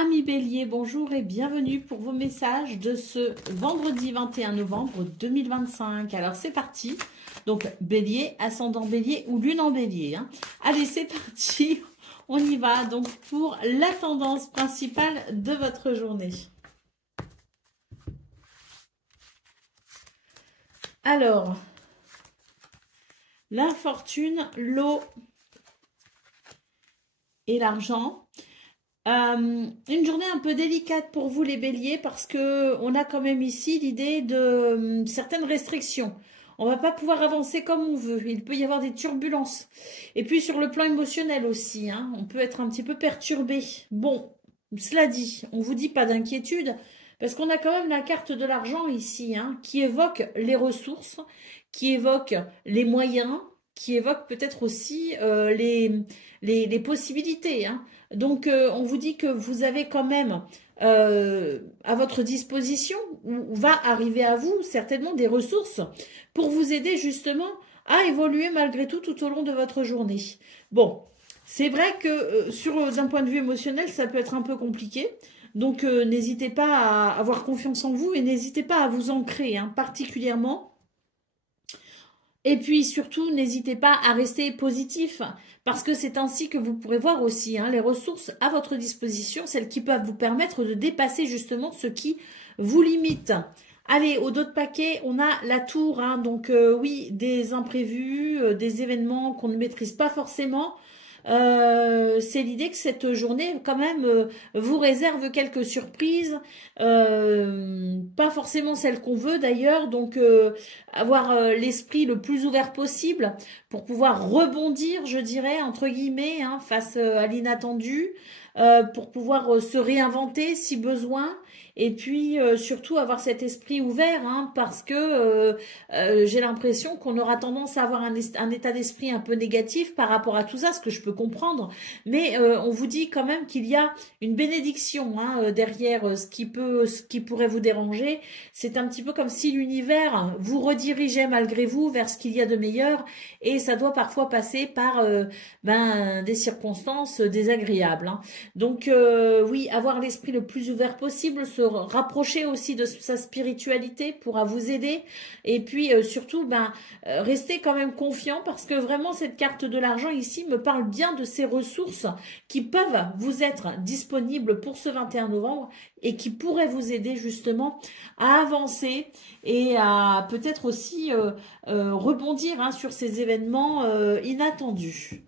Amis Bélier, bonjour et bienvenue pour vos messages de ce vendredi 21 novembre 2025. Alors c'est parti. Donc Bélier, ascendant Bélier ou lune en Bélier. Allez, c'est parti. On y va donc pour la tendance principale de votre journée. Alors, l'infortune, l'eau et l'argent. Une journée un peu délicate pour vous les béliers parce que on a quand même ici l'idée de certaines restrictions. On va pas pouvoir avancer comme on veut. Il peut y avoir des turbulences. Et puis sur le plan émotionnel aussi, on peut être un petit peu perturbé. Bon, cela dit, on vous dit pas d'inquiétude parce qu'on a quand même la carte de l'argent ici qui évoque les ressources, qui évoque les moyens, qui évoque peut-être aussi les possibilités. Donc, on vous dit que vous avez quand même à votre disposition, ou va arriver à vous certainement des ressources pour vous aider justement à évoluer malgré tout au long de votre journée. Bon, c'est vrai que d'un point de vue émotionnel, ça peut être un peu compliqué. Donc, n'hésitez pas à avoir confiance en vous et n'hésitez pas à vous ancrer particulièrement. Et puis surtout, n'hésitez pas à rester positif parce que c'est ainsi que vous pourrez voir aussi les ressources à votre disposition, celles qui peuvent vous permettre de dépasser justement ce qui vous limite. Allez, au dos de paquet, on a la tour, donc oui, des imprévus, des événements qu'on ne maîtrise pas forcément. C'est l'idée que cette journée quand même vous réserve quelques surprises, pas forcément celles qu'on veut d'ailleurs, donc avoir l'esprit le plus ouvert possible pour pouvoir rebondir, je dirais, entre guillemets, face à l'inattendu, pour pouvoir se réinventer si besoin. Et puis surtout avoir cet esprit ouvert parce que j'ai l'impression qu'on aura tendance à avoir un état d'esprit un peu négatif par rapport à tout ça, ce que je peux comprendre. Mais on vous dit quand même qu'il y a une bénédiction derrière ce qui pourrait vous déranger. C'est un petit peu comme si l'univers vous redirigeait malgré vous vers ce qu'il y a de meilleur. Et ça doit parfois passer par des circonstances désagréables. Donc oui, avoir l'esprit le plus ouvert possible, se rapprocher aussi de sa spiritualité pourra vous aider. Et puis surtout, restez quand même confiant parce que vraiment cette carte de l'argent ici me parle bien de ces ressources qui peuvent vous être disponibles pour ce 21 novembre et qui pourraient vous aider justement à avancer et à peut-être aussi rebondir sur ces événements inattendus.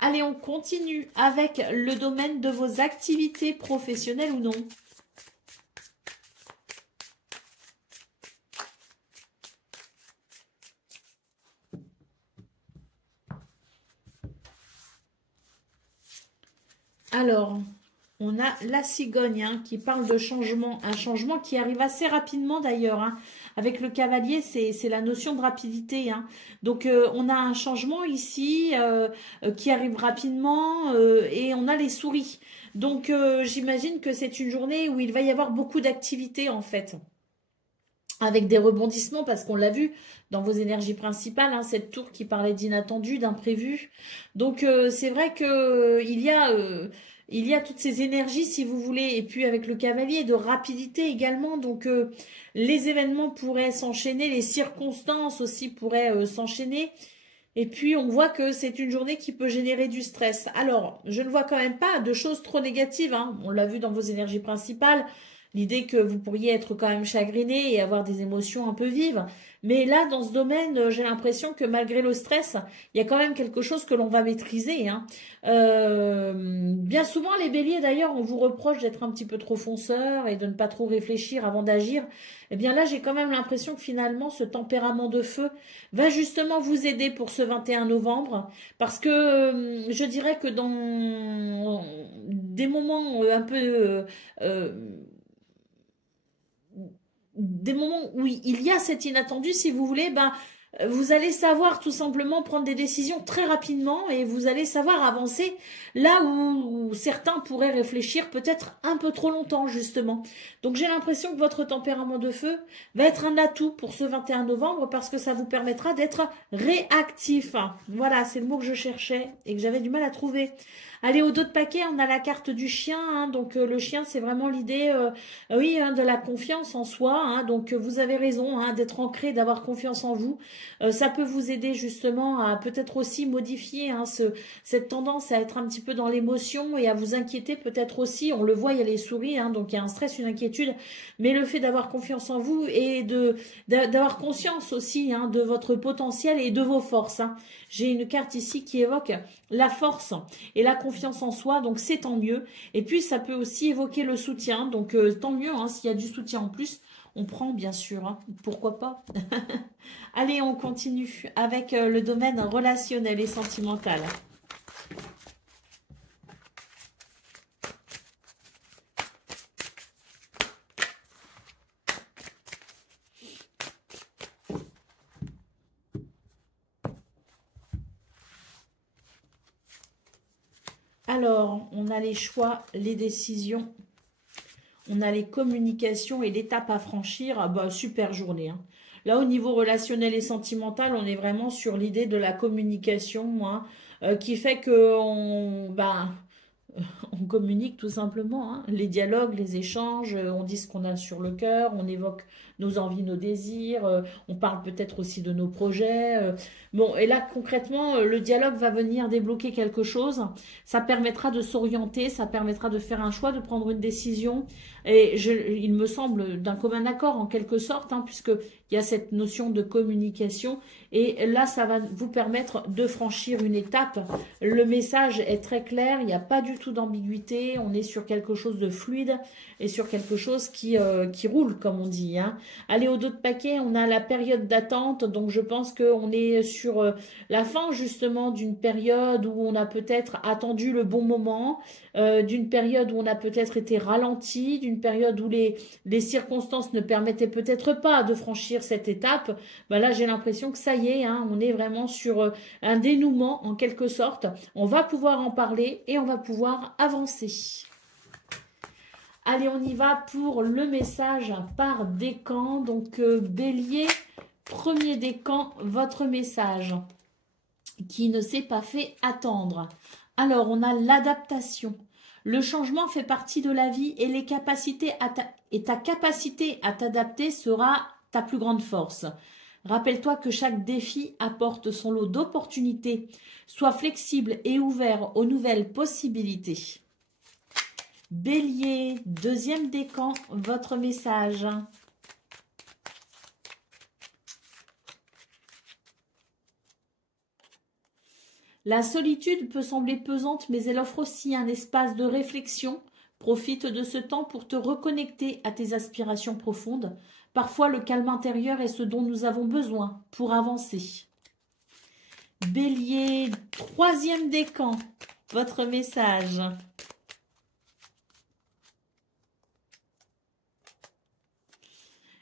Allez, on continue avec le domaine de vos activités professionnelles ou non. Alors, on a la cigogne qui parle de changement, un changement qui arrive assez rapidement d'ailleurs. Avec le cavalier, c'est la notion de rapidité. Donc, on a un changement ici qui arrive rapidement et on a les souris. Donc, j'imagine que c'est une journée où il va y avoir beaucoup d'activités en fait. Avec des rebondissements parce qu'on l'a vu dans vos énergies principales, cette tour qui parlait d'inattendu, d'imprévu. Donc, c'est vrai que il y a toutes ces énergies, si vous voulez, et puis avec le cavalier, de rapidité également. Donc, les événements pourraient s'enchaîner, les circonstances aussi pourraient s'enchaîner. Et puis, on voit que c'est une journée qui peut générer du stress. Alors, je ne vois quand même pas de choses trop négatives. On l'a vu dans vos énergies principales. L'idée que vous pourriez être quand même chagriné et avoir des émotions un peu vives. Mais là, dans ce domaine, j'ai l'impression que malgré le stress, il y a quand même quelque chose que l'on va maîtriser. Bien souvent, les béliers, d'ailleurs, on vous reproche d'être un petit peu trop fonceur et de ne pas trop réfléchir avant d'agir. Eh bien là, j'ai quand même l'impression que finalement, ce tempérament de feu va justement vous aider pour ce 21 novembre. Parce que je dirais que dans des moments un peu... des moments où il y a cet inattendu, si vous voulez, vous allez savoir tout simplement prendre des décisions très rapidement et vous allez savoir avancer Là où certains pourraient réfléchir peut-être un peu trop longtemps, justement. Donc j'ai l'impression que votre tempérament de feu va être un atout pour ce 21 novembre parce que ça vous permettra d'être réactif. Voilà, c'est le mot que je cherchais et que j'avais du mal à trouver. Allez, au dos de paquet, on a la carte du chien. Donc le chien, c'est vraiment l'idée, oui, de la confiance en soi. Donc vous avez raison d'être ancré, d'avoir confiance en vous. Ça peut vous aider justement à peut-être aussi modifier cette tendance à être un petit peu dans l'émotion et à vous inquiéter peut-être aussi. On le voit, il y a les souris, donc il y a un stress, une inquiétude. Mais le fait d'avoir confiance en vous et d'avoir conscience aussi de votre potentiel et de vos forces. J'ai une carte ici qui évoque la force et la confiance en soi, donc c'est tant mieux. Et puis ça peut aussi évoquer le soutien, donc tant mieux s'il y a du soutien en plus. On prend bien sûr, pourquoi pas. Allez, on continue avec le domaine relationnel et sentimental. Alors, on a les choix, les décisions, on a les communications et l'étape à franchir. Ah bah, super journée. Là, au niveau relationnel et sentimental, on est vraiment sur l'idée de la communication, qui fait que on communique tout simplement. Les dialogues, les échanges, on dit ce qu'on a sur le cœur, on évoque nos envies, nos désirs, on parle peut-être aussi de nos projets. Bon, et là, concrètement, le dialogue va venir débloquer quelque chose. Ça permettra de s'orienter, ça permettra de faire un choix, de prendre une décision. Et il me semble d'un commun accord en quelque sorte, puisqu'il y a cette notion de communication. Et là, ça va vous permettre de franchir une étape. Le message est très clair, il n'y a pas du tout d'ambiguïté. On est sur quelque chose de fluide et sur quelque chose qui roule, comme on dit. Allez, au dos de paquet, on a la période d'attente. Donc, je pense qu'on est sur la fin, justement, d'une période où on a peut-être attendu le bon moment, d'une période où on a peut-être été ralenti, d'une période où les circonstances ne permettaient peut-être pas de franchir cette étape. Là, j'ai l'impression que ça y est, on est vraiment sur un dénouement, en quelque sorte. On va pouvoir en parler et on va pouvoir avancer. Allez, on y va pour le message par décan. Donc, Bélier, premier décan, votre message qui ne s'est pas fait attendre. Alors, on a l'adaptation. Le changement fait partie de la vie et ta capacité à t'adapter sera ta plus grande force. Rappelle-toi que chaque défi apporte son lot d'opportunités. Sois flexible et ouvert aux nouvelles possibilités. Bélier, deuxième décan, votre message. La solitude peut sembler pesante, mais elle offre aussi un espace de réflexion. Profite de ce temps pour te reconnecter à tes aspirations profondes. Parfois, le calme intérieur est ce dont nous avons besoin pour avancer. Bélier, troisième décan, votre message.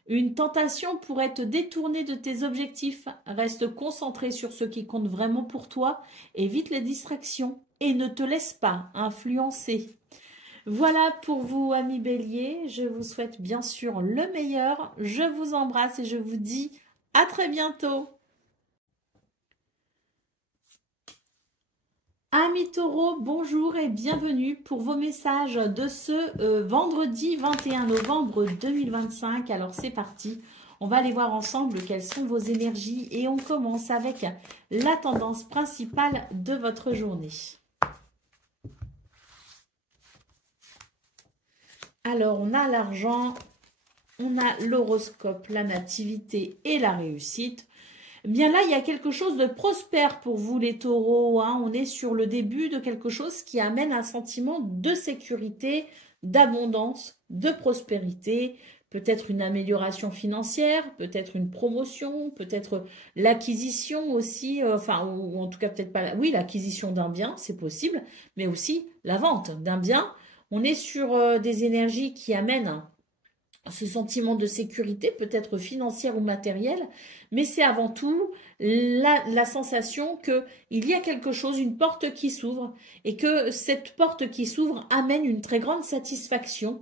Une tentation pourrait te détourner de tes objectifs. Reste concentré sur ce qui compte vraiment pour toi. Évite les distractions et ne te laisse pas influencer. Voilà pour vous, amis Bélier. Je vous souhaite bien sûr le meilleur. Je vous embrasse et je vous dis à très bientôt. Amis Taureaux, bonjour et bienvenue pour vos messages de ce vendredi 21 novembre 2025. Alors c'est parti, on va aller voir ensemble quelles sont vos énergies et on commence avec la tendance principale de votre journée. Alors on a l'argent, on a l'horoscope, la nativité et la réussite. Bien là, il y a quelque chose de prospère pour vous les taureaux. On est sur le début de quelque chose qui amène un sentiment de sécurité, d'abondance, de prospérité, peut-être une amélioration financière, peut-être une promotion, peut-être l'acquisition aussi, ou en tout cas peut-être pas, oui, l'acquisition d'un bien, c'est possible, mais aussi la vente d'un bien. On est sur des énergies qui amènent ce sentiment de sécurité, peut-être financière ou matérielle, mais c'est avant tout la sensation qu'il y a quelque chose, une porte qui s'ouvre, et que cette porte qui s'ouvre amène une très grande satisfaction.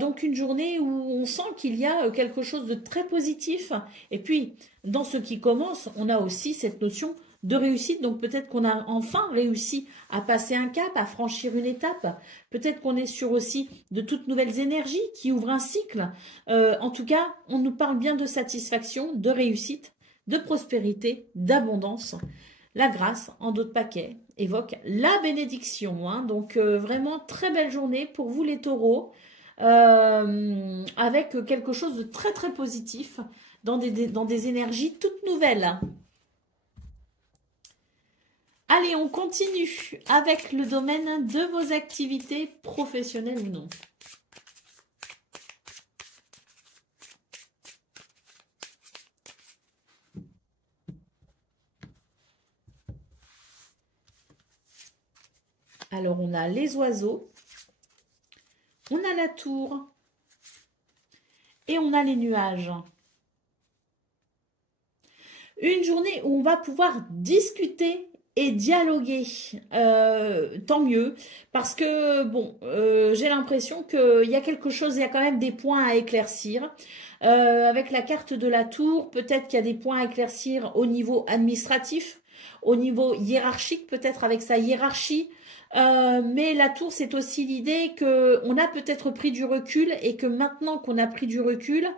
Donc une journée où on sent qu'il y a quelque chose de très positif, et puis dans ce qui commence, on a aussi cette notion de réussite, donc peut-être qu'on a enfin réussi à passer un cap, à franchir une étape, peut-être qu'on est sur aussi de toutes nouvelles énergies qui ouvrent un cycle. En tout cas, on nous parle bien de satisfaction, de réussite, de prospérité, d'abondance. La grâce, en d'autres paquets, évoque la bénédiction. Hein. Donc vraiment très belle journée pour vous les taureaux, avec quelque chose de très très positif dans des énergies toutes nouvelles. Allez, on continue avec le domaine de vos activités professionnelles ou non. Alors, on a les oiseaux, on a la tour et on a les nuages. Une journée où on va pouvoir discuter et dialoguer, tant mieux, parce que bon, j'ai l'impression qu'il y a quelque chose, il y a quand même des points à éclaircir. Avec la carte de la tour, peut-être qu'il y a des points à éclaircir au niveau administratif, au niveau hiérarchique, peut-être avec sa hiérarchie. Mais la tour, c'est aussi l'idée qu'on a peut-être pris du recul et que maintenant qu'on a pris du recul,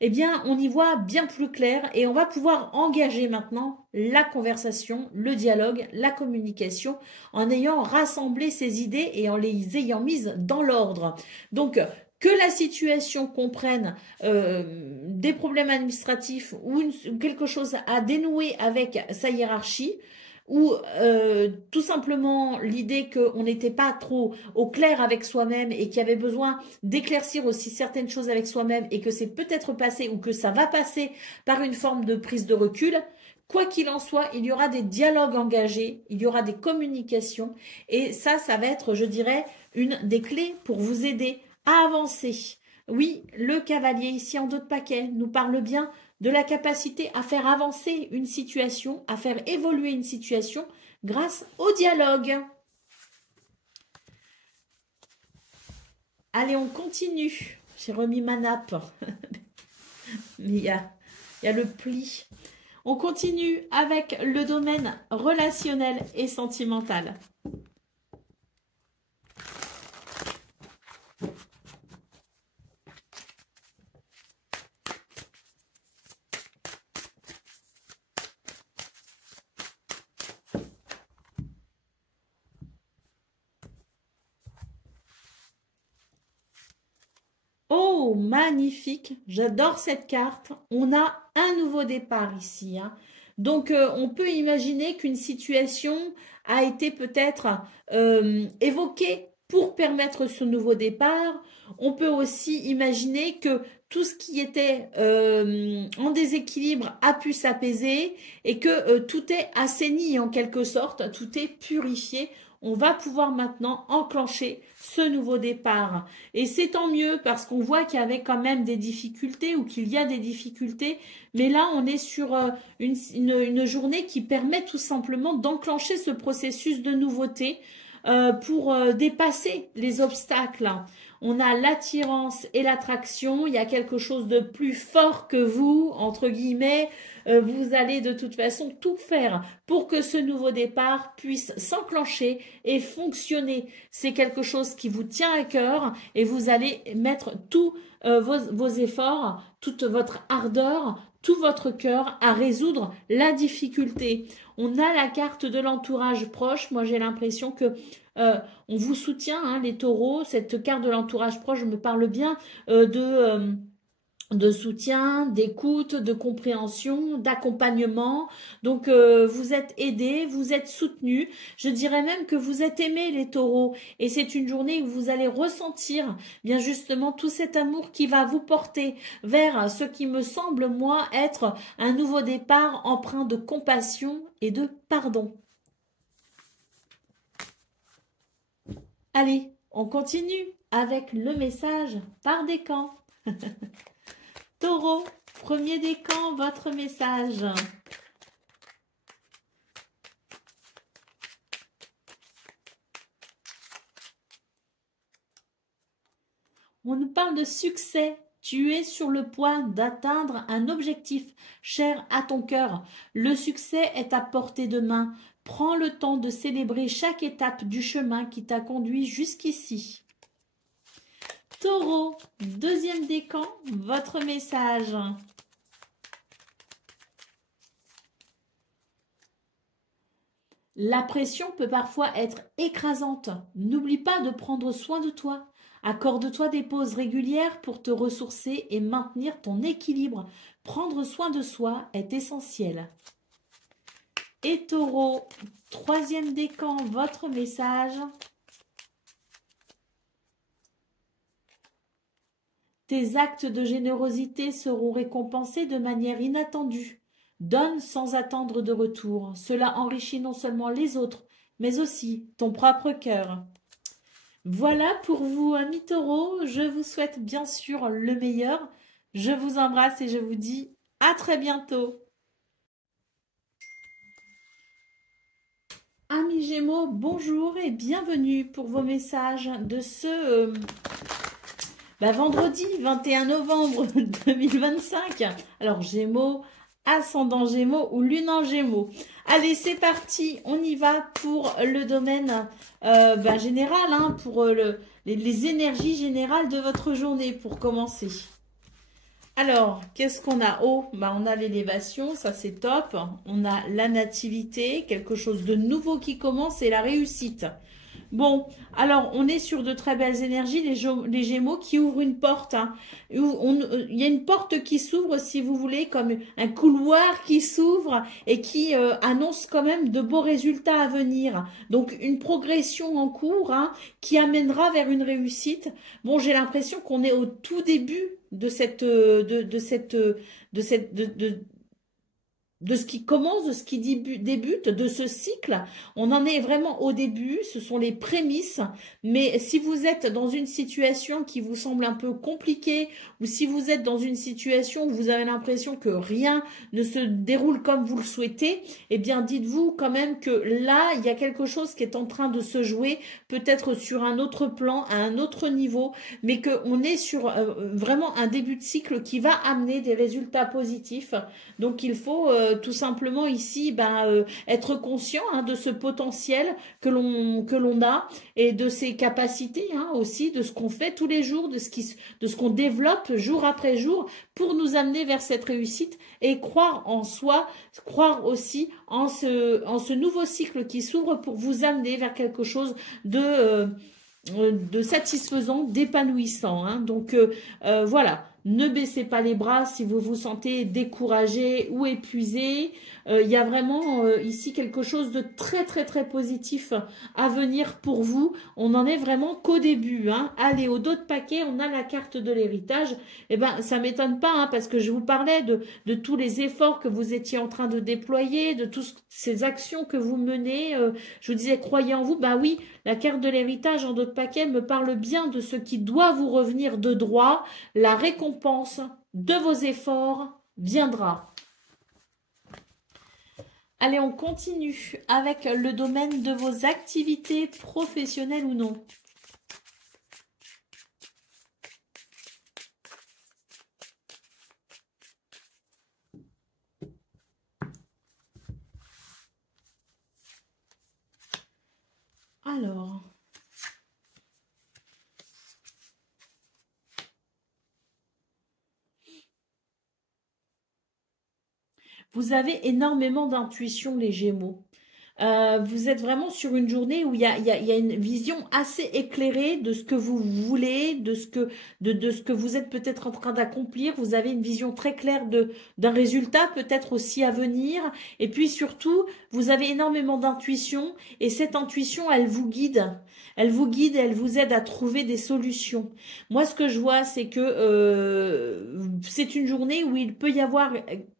eh bien, on y voit bien plus clair et on va pouvoir engager maintenant la conversation, le dialogue, la communication en ayant rassemblé ces idées et en les ayant mises dans l'ordre. Donc, que la situation comprenne des problèmes administratifs ou quelque chose à dénouer avec sa hiérarchie, ou tout simplement l'idée qu'on n'était pas trop au clair avec soi-même et qu'il y avait besoin d'éclaircir aussi certaines choses avec soi-même et que c'est peut-être passé ou que ça va passer par une forme de prise de recul. Quoi qu'il en soit, il y aura des dialogues engagés, il y aura des communications et ça va être, je dirais, une des clés pour vous aider à avancer. Oui, le cavalier ici en dos de paquet nous parle bien de la capacité à faire avancer une situation, à faire évoluer une situation grâce au dialogue. Allez, on continue. J'ai remis ma nappe. Mais il y a le pli. On continue avec le domaine relationnel et sentimental. Oh, magnifique. J'adore cette carte. On a un nouveau départ ici. Hein. Donc, on peut imaginer qu'une situation a été peut-être évoquée pour permettre ce nouveau départ. On peut aussi imaginer que tout ce qui était en déséquilibre a pu s'apaiser et que tout est assaini en quelque sorte, tout est purifié. On va pouvoir maintenant enclencher ce nouveau départ. Et c'est tant mieux parce qu'on voit qu'il y avait quand même des difficultés ou qu'il y a des difficultés. Mais là, on est sur une journée qui permet tout simplement d'enclencher ce processus de nouveauté pour dépasser les obstacles. On a l'attirance et l'attraction. Il y a quelque chose de plus fort que vous, entre guillemets. Vous allez de toute façon tout faire pour que ce nouveau départ puisse s'enclencher et fonctionner. C'est quelque chose qui vous tient à cœur et vous allez mettre tous vos efforts, toute votre ardeur, tout votre cœur à résoudre la difficulté. On a la carte de l'entourage proche. Moi, j'ai l'impression que on vous soutient, hein, les taureaux. Cette carte de l'entourage proche me parle bien de soutien, d'écoute, de compréhension, d'accompagnement. Donc, vous êtes aidés, vous êtes soutenus. Je dirais même que vous êtes aimés, les taureaux. Et c'est une journée où vous allez ressentir bien justement tout cet amour qui va vous porter vers ce qui me semble, moi, être un nouveau départ empreint de compassion et de pardon. Allez, on continue avec le message par décan. Taureau, premier décan, votre message. On nous parle de succès. Tu es sur le point d'atteindre un objectif cher à ton cœur. Le succès est à portée de main. Prends le temps de célébrer chaque étape du chemin qui t'a conduit jusqu'ici. Taureau, deuxième décan, votre message. La pression peut parfois être écrasante. N'oublie pas de prendre soin de toi. Accorde-toi des pauses régulières pour te ressourcer et maintenir ton équilibre. Prendre soin de soi est essentiel. Et Taureau, troisième décan, votre message. Tes actes de générosité seront récompensés de manière inattendue. Donne sans attendre de retour. Cela enrichit non seulement les autres, mais aussi ton propre cœur. Voilà pour vous, amis taureaux. Je vous souhaite bien sûr le meilleur. Je vous embrasse et je vous dis à très bientôt. Amis Gémeaux, bonjour et bienvenue pour vos messages de ce vendredi 21 novembre 2025. Alors Gémeaux, ascendant Gémeaux ou lune en Gémeaux. Allez, c'est parti, on y va pour le domaine général, hein, pour les énergies générales de votre journée pour commencer. Alors, qu'est-ce qu'on a? On a l'élévation, ça c'est top. On a la nativité, quelque chose de nouveau qui commence et la réussite. Bon, alors on est sur de très belles énergies, les Gémeaux qui ouvrent une porte. Hein. Il y a une porte qui s'ouvre, si vous voulez, comme un couloir qui s'ouvre et qui annonce quand même de beaux résultats à venir. Donc une progression en cours, hein, qui amènera vers une réussite. Bon, j'ai l'impression qu'on est au tout début de ce qui commence, de ce qui débute, de ce cycle. On en est vraiment au début, ce sont les prémices, mais si vous êtes dans une situation qui vous semble un peu compliquée, ou si vous êtes dans une situation où vous avez l'impression que rien ne se déroule comme vous le souhaitez, eh bien dites-vous quand même que là, il y a quelque chose qui est en train de se jouer, peut-être sur un autre plan, à un autre niveau, mais qu'on est sur vraiment un début de cycle qui va amener des résultats positifs. Donc il faut tout simplement ici être conscient, hein, de ce potentiel que l'on a et de ses capacités, hein, aussi, de ce qu'on fait tous les jours, de ce qu'on développe jour après jour pour nous amener vers cette réussite et croire en soi, croire aussi en ce nouveau cycle qui s'ouvre pour vous amener vers quelque chose de satisfaisant, d'épanouissant. Hein. Donc voilà. Ne baissez pas les bras si vous vous sentez découragé ou épuisé. Il y a vraiment ici quelque chose de très très très positif à venir pour vous. On n'en est vraiment qu'au début. Hein. Allez, au dos de paquet, on a la carte de l'héritage. Eh ben, ça m'étonne pas, hein, parce que je vous parlais de tous les efforts que vous étiez en train de déployer, de toutes ces actions que vous menez. Je vous disais, croyez en vous. Ben oui, la carte de l'héritage en dos de paquet me parle bien de ce qui doit vous revenir de droit. La récompense de vos efforts viendra. Allez, on continue avec le domaine de vos activités professionnelles ou non. Alors, vous avez énormément d'intuition, les Gémeaux. Vous êtes vraiment sur une journée où il y a une vision assez éclairée de ce que vous voulez, de ce que vous êtes peut-être en train d'accomplir. Vous avez une vision très claire d'un résultat peut-être aussi à venir. Et puis surtout, vous avez énormément d'intuition et cette intuition, elle vous guide. Elle vous guide et elle vous aide à trouver des solutions. Moi, ce que je vois, c'est que c'est une journée où il peut y avoir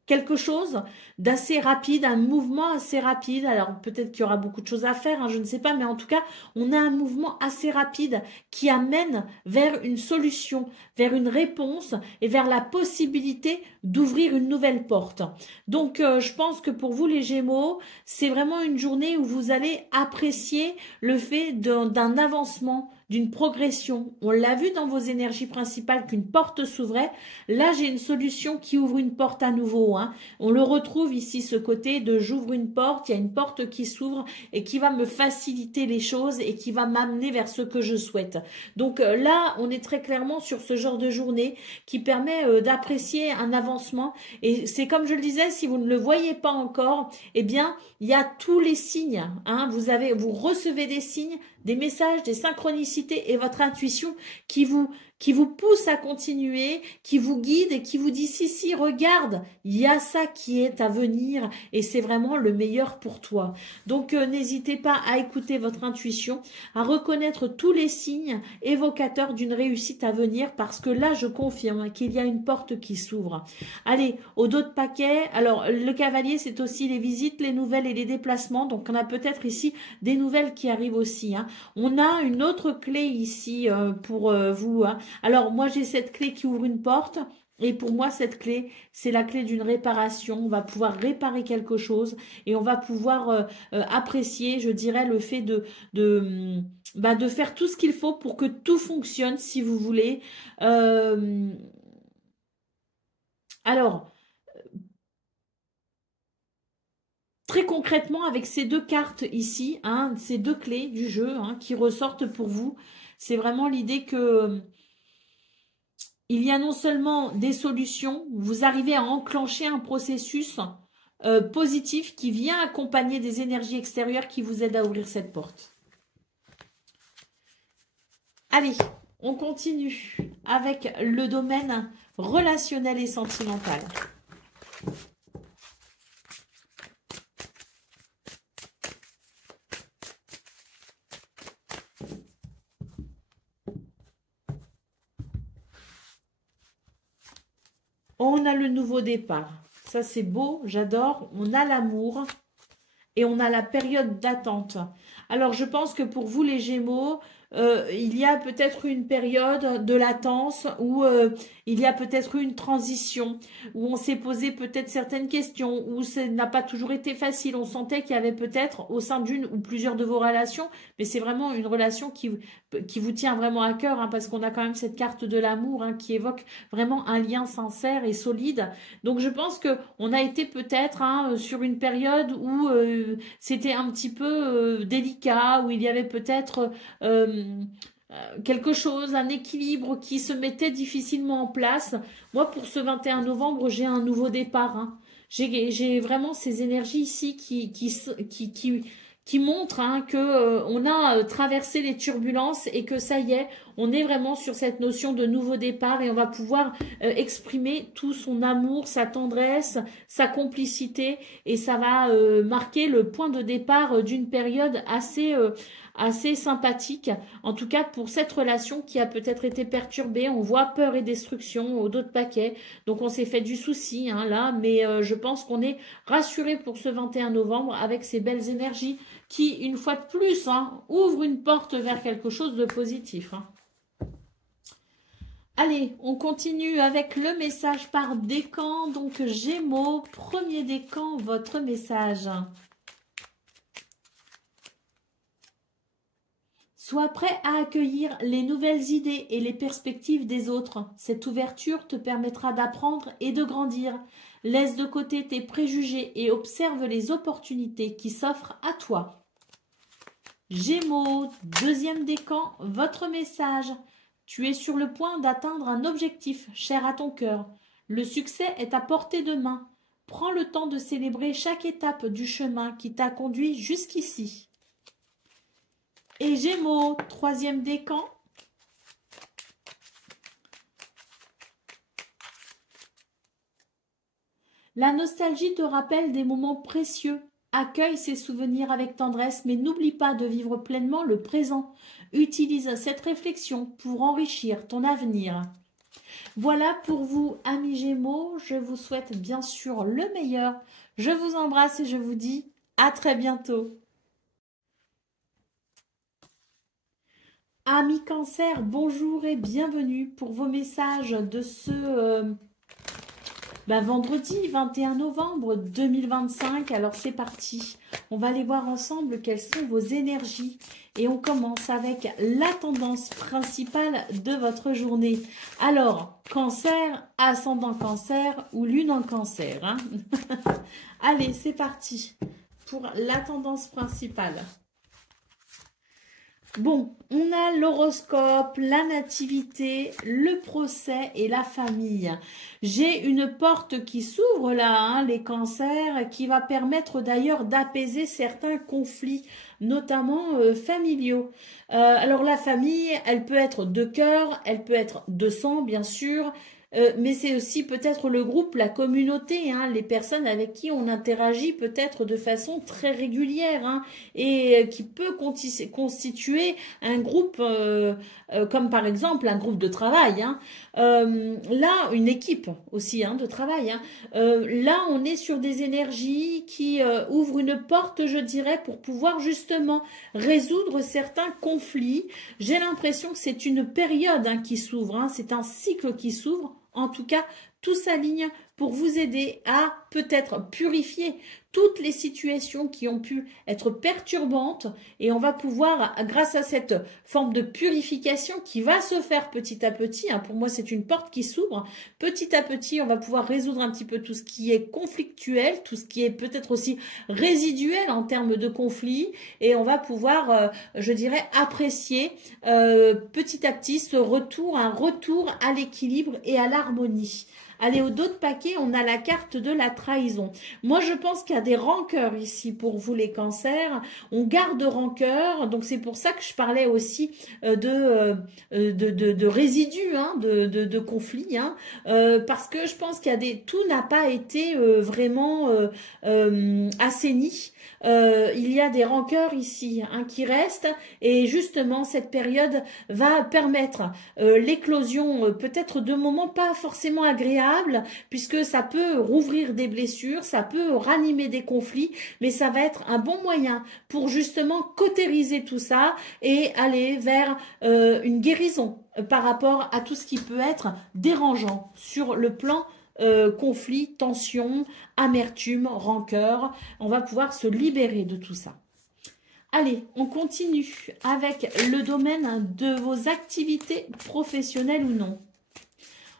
quelque chose d'assez rapide, un mouvement assez rapide. Alors peut-être qu'il y aura beaucoup de choses à faire, hein, je ne sais pas, mais en tout cas, on a un mouvement assez rapide qui amène vers une solution, vers une réponse et vers la possibilité d'ouvrir une nouvelle porte. Donc je pense que pour vous les Gémeaux, c'est vraiment une journée où vous allez apprécier le fait d'un avancement, d'une progression. On l'a vu dans vos énergies principales qu'une porte s'ouvrait. Là, j'ai une solution qui ouvre une porte à nouveau. Hein. On le retrouve ici, ce côté de j'ouvre une porte, il y a une porte qui s'ouvre et qui va me faciliter les choses et qui va m'amener vers ce que je souhaite. Donc là, on est très clairement sur ce genre de journée qui permet d'apprécier un avancement. Et c'est comme je le disais, si vous ne le voyez pas encore, eh bien, il y a tous les signes. Hein. Vous recevez des signes, des messages, des synchronicités et votre intuition qui vous pousse à continuer, qui vous guide et qui vous dit si, regarde, il y a ça qui est à venir et c'est vraiment le meilleur pour toi. Donc n'hésitez pas à écouter votre intuition, à reconnaître tous les signes évocateurs d'une réussite à venir parce que là je confirme qu'il y a une porte qui s'ouvre. Allez, au dos de paquet, alors le cavalier c'est aussi les visites, les nouvelles et les déplacements, donc on a peut-être ici des nouvelles qui arrivent aussi. Hein. On a une autre clé ici pour vous. Hein. Alors, moi, j'ai cette clé qui ouvre une porte. Et pour moi, cette clé, c'est la clé d'une réparation. On va pouvoir réparer quelque chose et on va pouvoir apprécier, je dirais, le fait de faire tout ce qu'il faut pour que tout fonctionne, si vous voulez. Alors, très concrètement, avec ces deux cartes ici, hein, ces deux clés du jeu hein, qui ressortent pour vous, c'est vraiment l'idée que il y a non seulement des solutions, vous arrivez à enclencher un processus positif qui vient accompagner des énergies extérieures qui vous aident à ouvrir cette porte. Allez, on continue avec le domaine relationnel et sentimental. On a le nouveau départ. Ça, c'est beau, j'adore. On a l'amour et on a la période d'attente. Alors, je pense que pour vous, les Gémeaux, il y a peut-être une période de latence où il y a peut-être une transition, où on s'est posé peut-être certaines questions, où ça n'a pas toujours été facile. On sentait qu'il y avait peut-être au sein d'une ou plusieurs de vos relations, mais c'est vraiment une relation qui vous tient vraiment à cœur, hein, parce qu'on a quand même cette carte de l'amour hein, qui évoque vraiment un lien sincère et solide. Donc je pense qu'on a été peut-être hein, sur une période où c'était un petit peu délicat, où il y avait peut-être quelque chose, un équilibre qui se mettait difficilement en place. Moi, pour ce 21 novembre, j'ai un nouveau départ. Hein. J'ai vraiment ces énergies ici qui montrent hein, que on a traversé les turbulences et que ça y est, on est vraiment sur cette notion de nouveau départ et on va pouvoir exprimer tout son amour, sa tendresse, sa complicité et ça va marquer le point de départ d'une période assez sympathique. En tout cas, pour cette relation qui a peut-être été perturbée, on voit peur et destruction au dos de paquet. Donc, on s'est fait du souci hein, là, mais je pense qu'on est rassuré pour ce 21 novembre avec ces belles énergies qui, une fois de plus, hein, ouvrent une porte vers quelque chose de positif. Hein. Allez, on continue avec le message par décan. Donc, Gémeaux, premier décan, votre message. Sois prêt à accueillir les nouvelles idées et les perspectives des autres. Cette ouverture te permettra d'apprendre et de grandir. Laisse de côté tes préjugés et observe les opportunités qui s'offrent à toi. Gémeaux, deuxième décan, votre message. Tu es sur le point d'atteindre un objectif cher à ton cœur. Le succès est à portée de main. Prends le temps de célébrer chaque étape du chemin qui t'a conduit jusqu'ici. Et Gémeaux, troisième décan. La nostalgie te rappelle des moments précieux. Accueille ces souvenirs avec tendresse, mais n'oublie pas de vivre pleinement le présent. Utilise cette réflexion pour enrichir ton avenir. Voilà pour vous, amis Gémeaux. Je vous souhaite bien sûr le meilleur. Je vous embrasse et je vous dis à très bientôt. Amis Cancer, bonjour et bienvenue pour vos messages de ce vendredi 21 novembre 2025. Alors c'est parti, on va aller voir ensemble quelles sont vos énergies et on commence avec la tendance principale de votre journée. Alors, Cancer, ascendant Cancer ou lune en Cancer, hein. Allez, c'est parti pour la tendance principale. Bon, on a l'horoscope, la nativité, le procès et la famille. J'ai une porte qui s'ouvre là, hein, les cancers, qui va permettre d'ailleurs d'apaiser certains conflits, notamment familiaux. Alors la famille, elle peut être de cœur, elle peut être de sang, bien sûr, mais c'est aussi peut-être le groupe, la communauté, hein, les personnes avec qui on interagit peut-être de façon très régulière, hein, et qui peut constituer un groupe, comme par exemple un groupe de travail, hein. Là, une équipe aussi, hein, de travail, hein. Là, on est sur des énergies qui ouvrent une porte, je dirais, pour pouvoir justement résoudre certains conflits. J'ai l'impression que c'est une période, hein, qui s'ouvre, hein, c'est un cycle qui s'ouvre. En tout cas, tout s'aligne pour vous aider à peut-être purifier toutes les situations qui ont pu être perturbantes et on va pouvoir, grâce à cette forme de purification qui va se faire petit à petit, hein, pour moi c'est une porte qui s'ouvre, petit à petit on va pouvoir résoudre un petit peu tout ce qui est conflictuel, tout ce qui est peut-être aussi résiduel en termes de conflit et on va pouvoir, je dirais, apprécier petit à petit ce retour, un retour à l'équilibre et à l'harmonie. Allez, au dos de paquet, on a la carte de la trahison. Moi, je pense qu'il y a des rancœurs ici pour vous, les cancers. On garde rancœur, donc c'est pour ça que je parlais aussi de résidus, hein, de conflits, hein, parce que je pense qu'il y a tout n'a pas été vraiment assaini. Il y a des rancœurs ici, hein, qui restent et justement cette période va permettre l'éclosion peut-être de moments pas forcément agréables puisque ça peut rouvrir des blessures, ça peut ranimer des conflits, mais ça va être un bon moyen pour justement cautériser tout ça et aller vers une guérison par rapport à tout ce qui peut être dérangeant sur le plan conflit, tension, amertume, rancœur. On va pouvoir se libérer de tout ça. Allez, on continue avec le domaine de vos activités professionnelles ou non.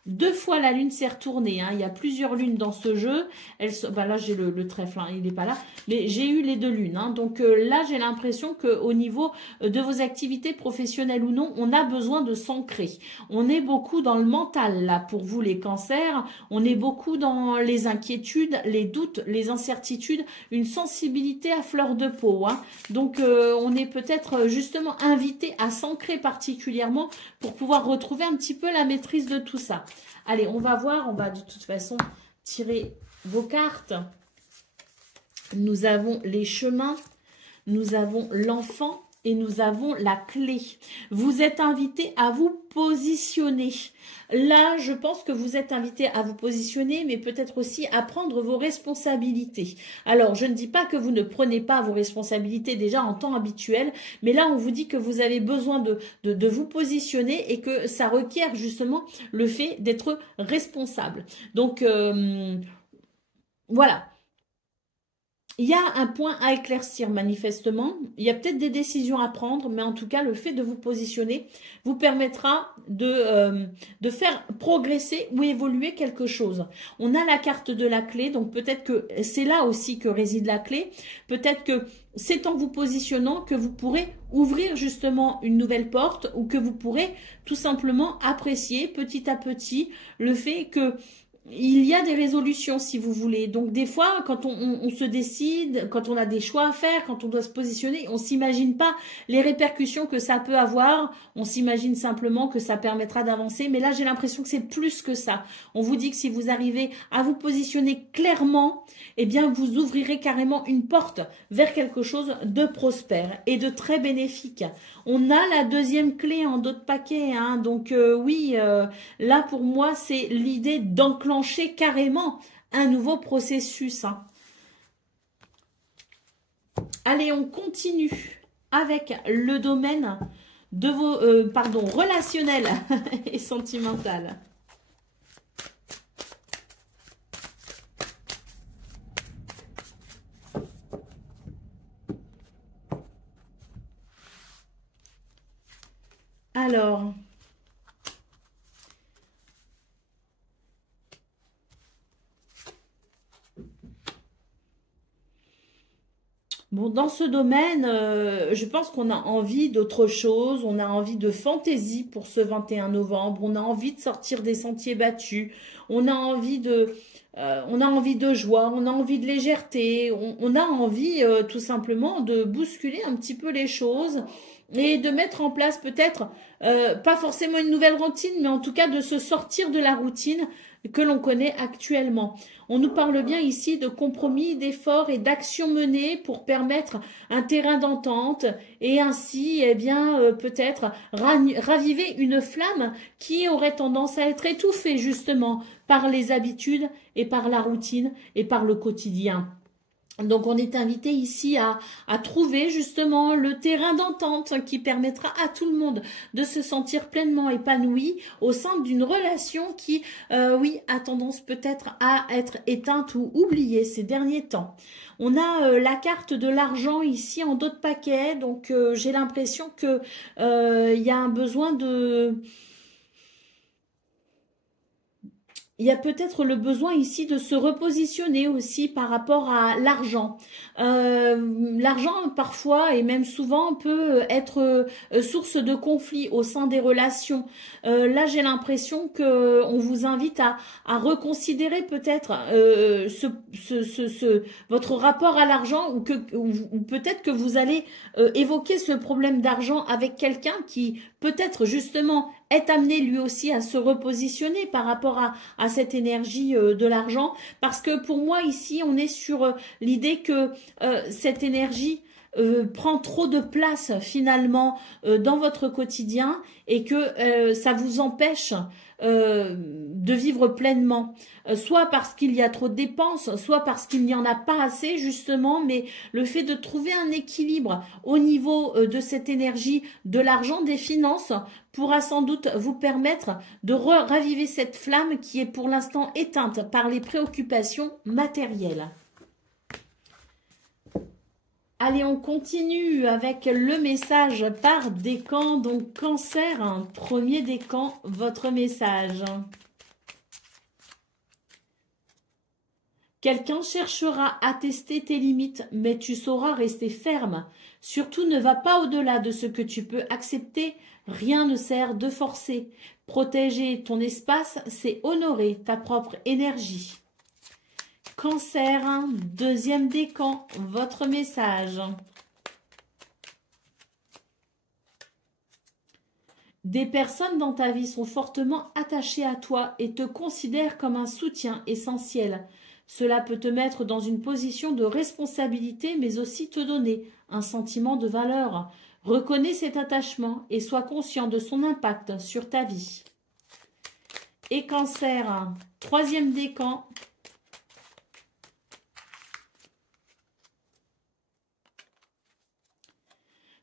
2 fois la lune s'est retournée, hein. Il y a plusieurs lunes dans ce jeu. Là, j'ai le trèfle, hein, il n'est pas là. Mais j'ai eu les 2 lunes. Hein. Donc là, j'ai l'impression qu'au niveau de vos activités professionnelles ou non, on a besoin de s'ancrer. On est beaucoup dans le mental, là, pour vous, les cancers. On est beaucoup dans les inquiétudes, les doutes, les incertitudes, une sensibilité à fleur de peau. Hein. Donc, on est peut-être justement invité à s'ancrer particulièrement pour pouvoir retrouver un petit peu la maîtrise de tout ça. Allez, on va voir, on va de toute façon tirer vos cartes. Nous avons les chemins, nous avons l'enfant et nous avons la clé. Vous êtes invité à vous positionner. Là, je pense que vous êtes invité à vous positionner, mais peut-être aussi à prendre vos responsabilités. Alors, je ne dis pas que vous ne prenez pas vos responsabilités déjà en temps habituel, mais là, on vous dit que vous avez besoin de vous positionner et que ça requiert justement le fait d'être responsable. Donc, voilà. Il y a un point à éclaircir manifestement, il y a peut-être des décisions à prendre, mais en tout cas, le fait de vous positionner vous permettra de faire progresser ou évoluer quelque chose. On a la carte de la clé, donc peut-être que c'est là aussi que réside la clé. Peut-être que c'est en vous positionnant que vous pourrez ouvrir justement une nouvelle porte ou que vous pourrez tout simplement apprécier petit à petit le fait que il y a des résolutions si vous voulez. Donc des fois, quand on se décide, quand on a des choix à faire, quand on doit se positionner, on s'imagine pas les répercussions que ça peut avoir. On s'imagine simplement que ça permettra d'avancer. Mais là, j'ai l'impression que c'est plus que ça. On vous dit que si vous arrivez à vous positionner clairement, eh bien, vous ouvrirez carrément une porte vers quelque chose de prospère et de très bénéfique. On a la deuxième clé en dos de paquet, hein. Donc oui, là pour moi, c'est l'idée d'enclencher carrément un nouveau processus, hein. Allez, on continue avec le domaine de vos relationnel et sentimental. Alors, bon, dans ce domaine, je pense qu'on a envie d'autre chose, on a envie de fantaisie pour ce 21 novembre, on a envie de sortir des sentiers battus, on a envie de joie, on a envie de légèreté, on a envie tout simplement de bousculer un petit peu les choses et de mettre en place peut-être, pas forcément une nouvelle routine, mais en tout cas de se sortir de la routine que l'on connaît actuellement. On nous parle bien ici de compromis, d'efforts et d'actions menées pour permettre un terrain d'entente et ainsi, eh bien, peut-être raviver une flamme qui aurait tendance à être étouffée justement par les habitudes et par la routine et par le quotidien. Donc, on est invité ici à trouver justement le terrain d'entente qui permettra à tout le monde de se sentir pleinement épanoui au sein d'une relation qui, oui, a tendance peut-être à être éteinte ou oubliée ces derniers temps. On a la carte de l'argent ici en dos de paquet, donc j'ai l'impression que il y a un besoin de... Il y a peut-être le besoin ici de se repositionner aussi par rapport à l'argent. L'argent, parfois, et même souvent, peut être source de conflits au sein des relations. Là, j'ai l'impression que on vous invite à reconsidérer peut-être votre rapport à l'argent ou peut-être que vous allez évoquer ce problème d'argent avec quelqu'un qui peut-être justement est amené lui aussi à se repositionner par rapport à cette énergie de l'argent. Parce que pour moi ici, on est sur l'idée que cette énergie prend trop de place finalement dans votre quotidien et que ça vous empêche de vivre pleinement, soit parce qu'il y a trop de dépenses, soit parce qu'il n'y en a pas assez justement, mais le fait de trouver un équilibre au niveau de cette énergie de l'argent, des finances, pourra sans doute vous permettre de raviver cette flamme qui est pour l'instant éteinte par les préoccupations matérielles. Allez, on continue avec le message par décan. Donc, Cancer, hein, premier décan, votre message. Quelqu'un cherchera à tester tes limites, mais tu sauras rester ferme. Surtout, ne va pas au-delà de ce que tu peux accepter. Rien ne sert de forcer. Protéger ton espace, c'est honorer ta propre énergie. Cancer, deuxième décan, votre message. Des personnes dans ta vie sont fortement attachées à toi et te considèrent comme un soutien essentiel. Cela peut te mettre dans une position de responsabilité, mais aussi te donner un sentiment de valeur. Reconnais cet attachement et sois conscient de son impact sur ta vie. Et Cancer, troisième décan.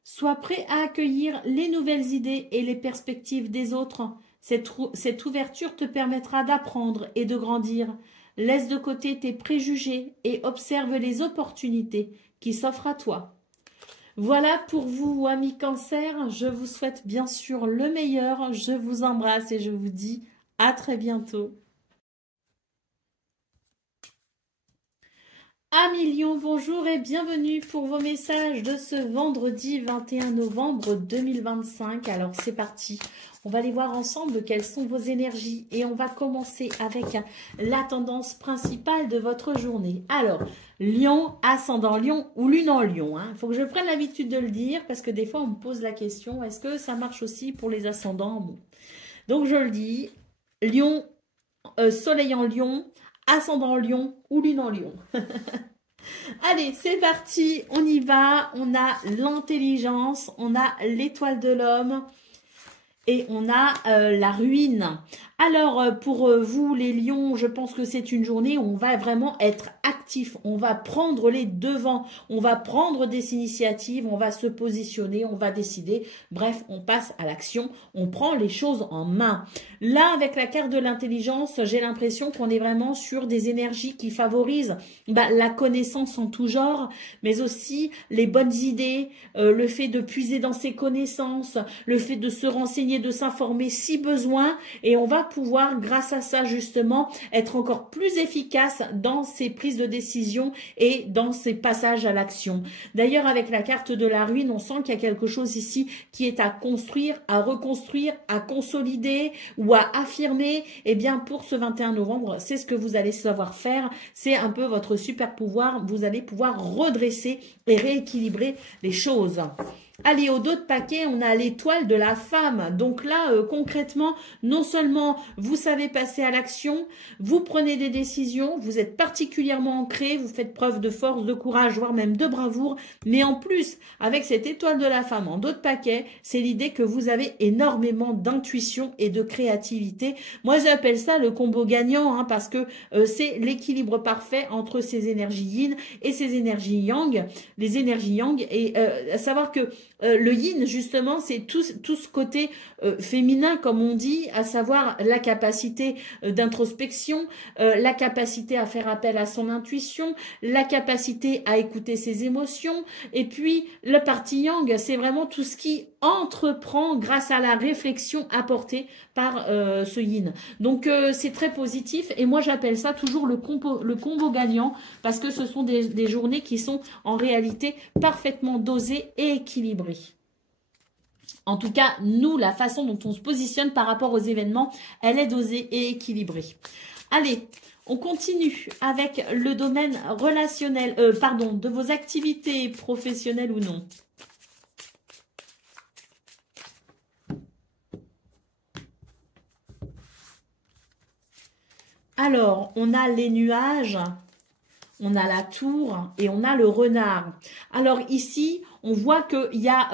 Sois prêt à accueillir les nouvelles idées et les perspectives des autres. Cette ouverture te permettra d'apprendre et de grandir. Laisse de côté tes préjugés et observe les opportunités qui s'offrent à toi. Voilà pour vous, amis Cancer. Je vous souhaite bien sûr le meilleur. Je vous embrasse et je vous dis à très bientôt. Amis Lion, bonjour et bienvenue pour vos messages de ce vendredi 21 novembre 2025. Alors c'est parti, On va aller voir ensemble quelles sont vos énergies. Et on va commencer avec la tendance principale de votre journée. Alors, Lion, ascendant Lion ou lune en Lion. Il faut que je prenne l'habitude de le dire parce que des fois, on me pose la question, est-ce que ça marche aussi pour les ascendants? Bon. Donc, je le dis, Lion, soleil en Lion, ascendant en Lion ou lune en Lion. Allez, c'est parti, on y va. On a l'intelligence, on a l'étoile de l'homme et on a la ruine. Alors, pour vous, les lions, je pense que c'est une journée où on va vraiment être actif. On va prendre les devants, on va prendre des initiatives, on va se positionner, on va décider. Bref, on passe à l'action, on prend les choses en main. Là, avec la carte de l'intelligence, j'ai l'impression qu'on est vraiment sur des énergies qui favorisent la connaissance en tout genre, mais aussi les bonnes idées, le fait de puiser dans ses connaissances, le fait de se renseigner, de s'informer si besoin, et on va pouvoir, grâce à ça justement, être encore plus efficace dans ses prises de décision et dans ses passages à l'action. D'ailleurs, avec la carte de la ruine, on sent qu'il y a quelque chose ici qui est à construire, à reconstruire, à consolider ou à affirmer. Eh bien, pour ce 21 novembre, c'est ce que vous allez savoir faire. C'est un peu votre super pouvoir. Vous allez pouvoir redresser et rééquilibrer les choses. Allez, au dos de paquet, on a l'étoile de la femme. Donc là, concrètement, non seulement vous savez passer à l'action, vous prenez des décisions, vous êtes particulièrement ancré, vous faites preuve de force, de courage, voire même de bravoure. Mais en plus, avec cette étoile de la femme en dos de paquet, c'est l'idée que vous avez énormément d'intuition et de créativité. Moi, j'appelle ça le combo gagnant, parce que c'est l'équilibre parfait entre ces énergies yin et ces énergies yang. Les énergies yang, et à savoir que le yin, justement, c'est tout ce côté féminin, comme on dit, à savoir la capacité d'introspection, la capacité à faire appel à son intuition, la capacité à écouter ses émotions. Et puis, le parti yang, c'est vraiment tout ce qui entreprend grâce à la réflexion apportée par ce yin. Donc, c'est très positif. Et moi, j'appelle ça toujours le combo gagnant parce que ce sont des journées qui sont en réalité parfaitement dosées et équilibrées. En tout cas, nous, la façon dont on se positionne par rapport aux événements, elle est dosée et équilibrée. Allez, on continue avec le domaine relationnel, de vos activités professionnelles ou non. Alors, on a les nuages, on a la tour et on a le renard. Alors ici, on voit qu'il y a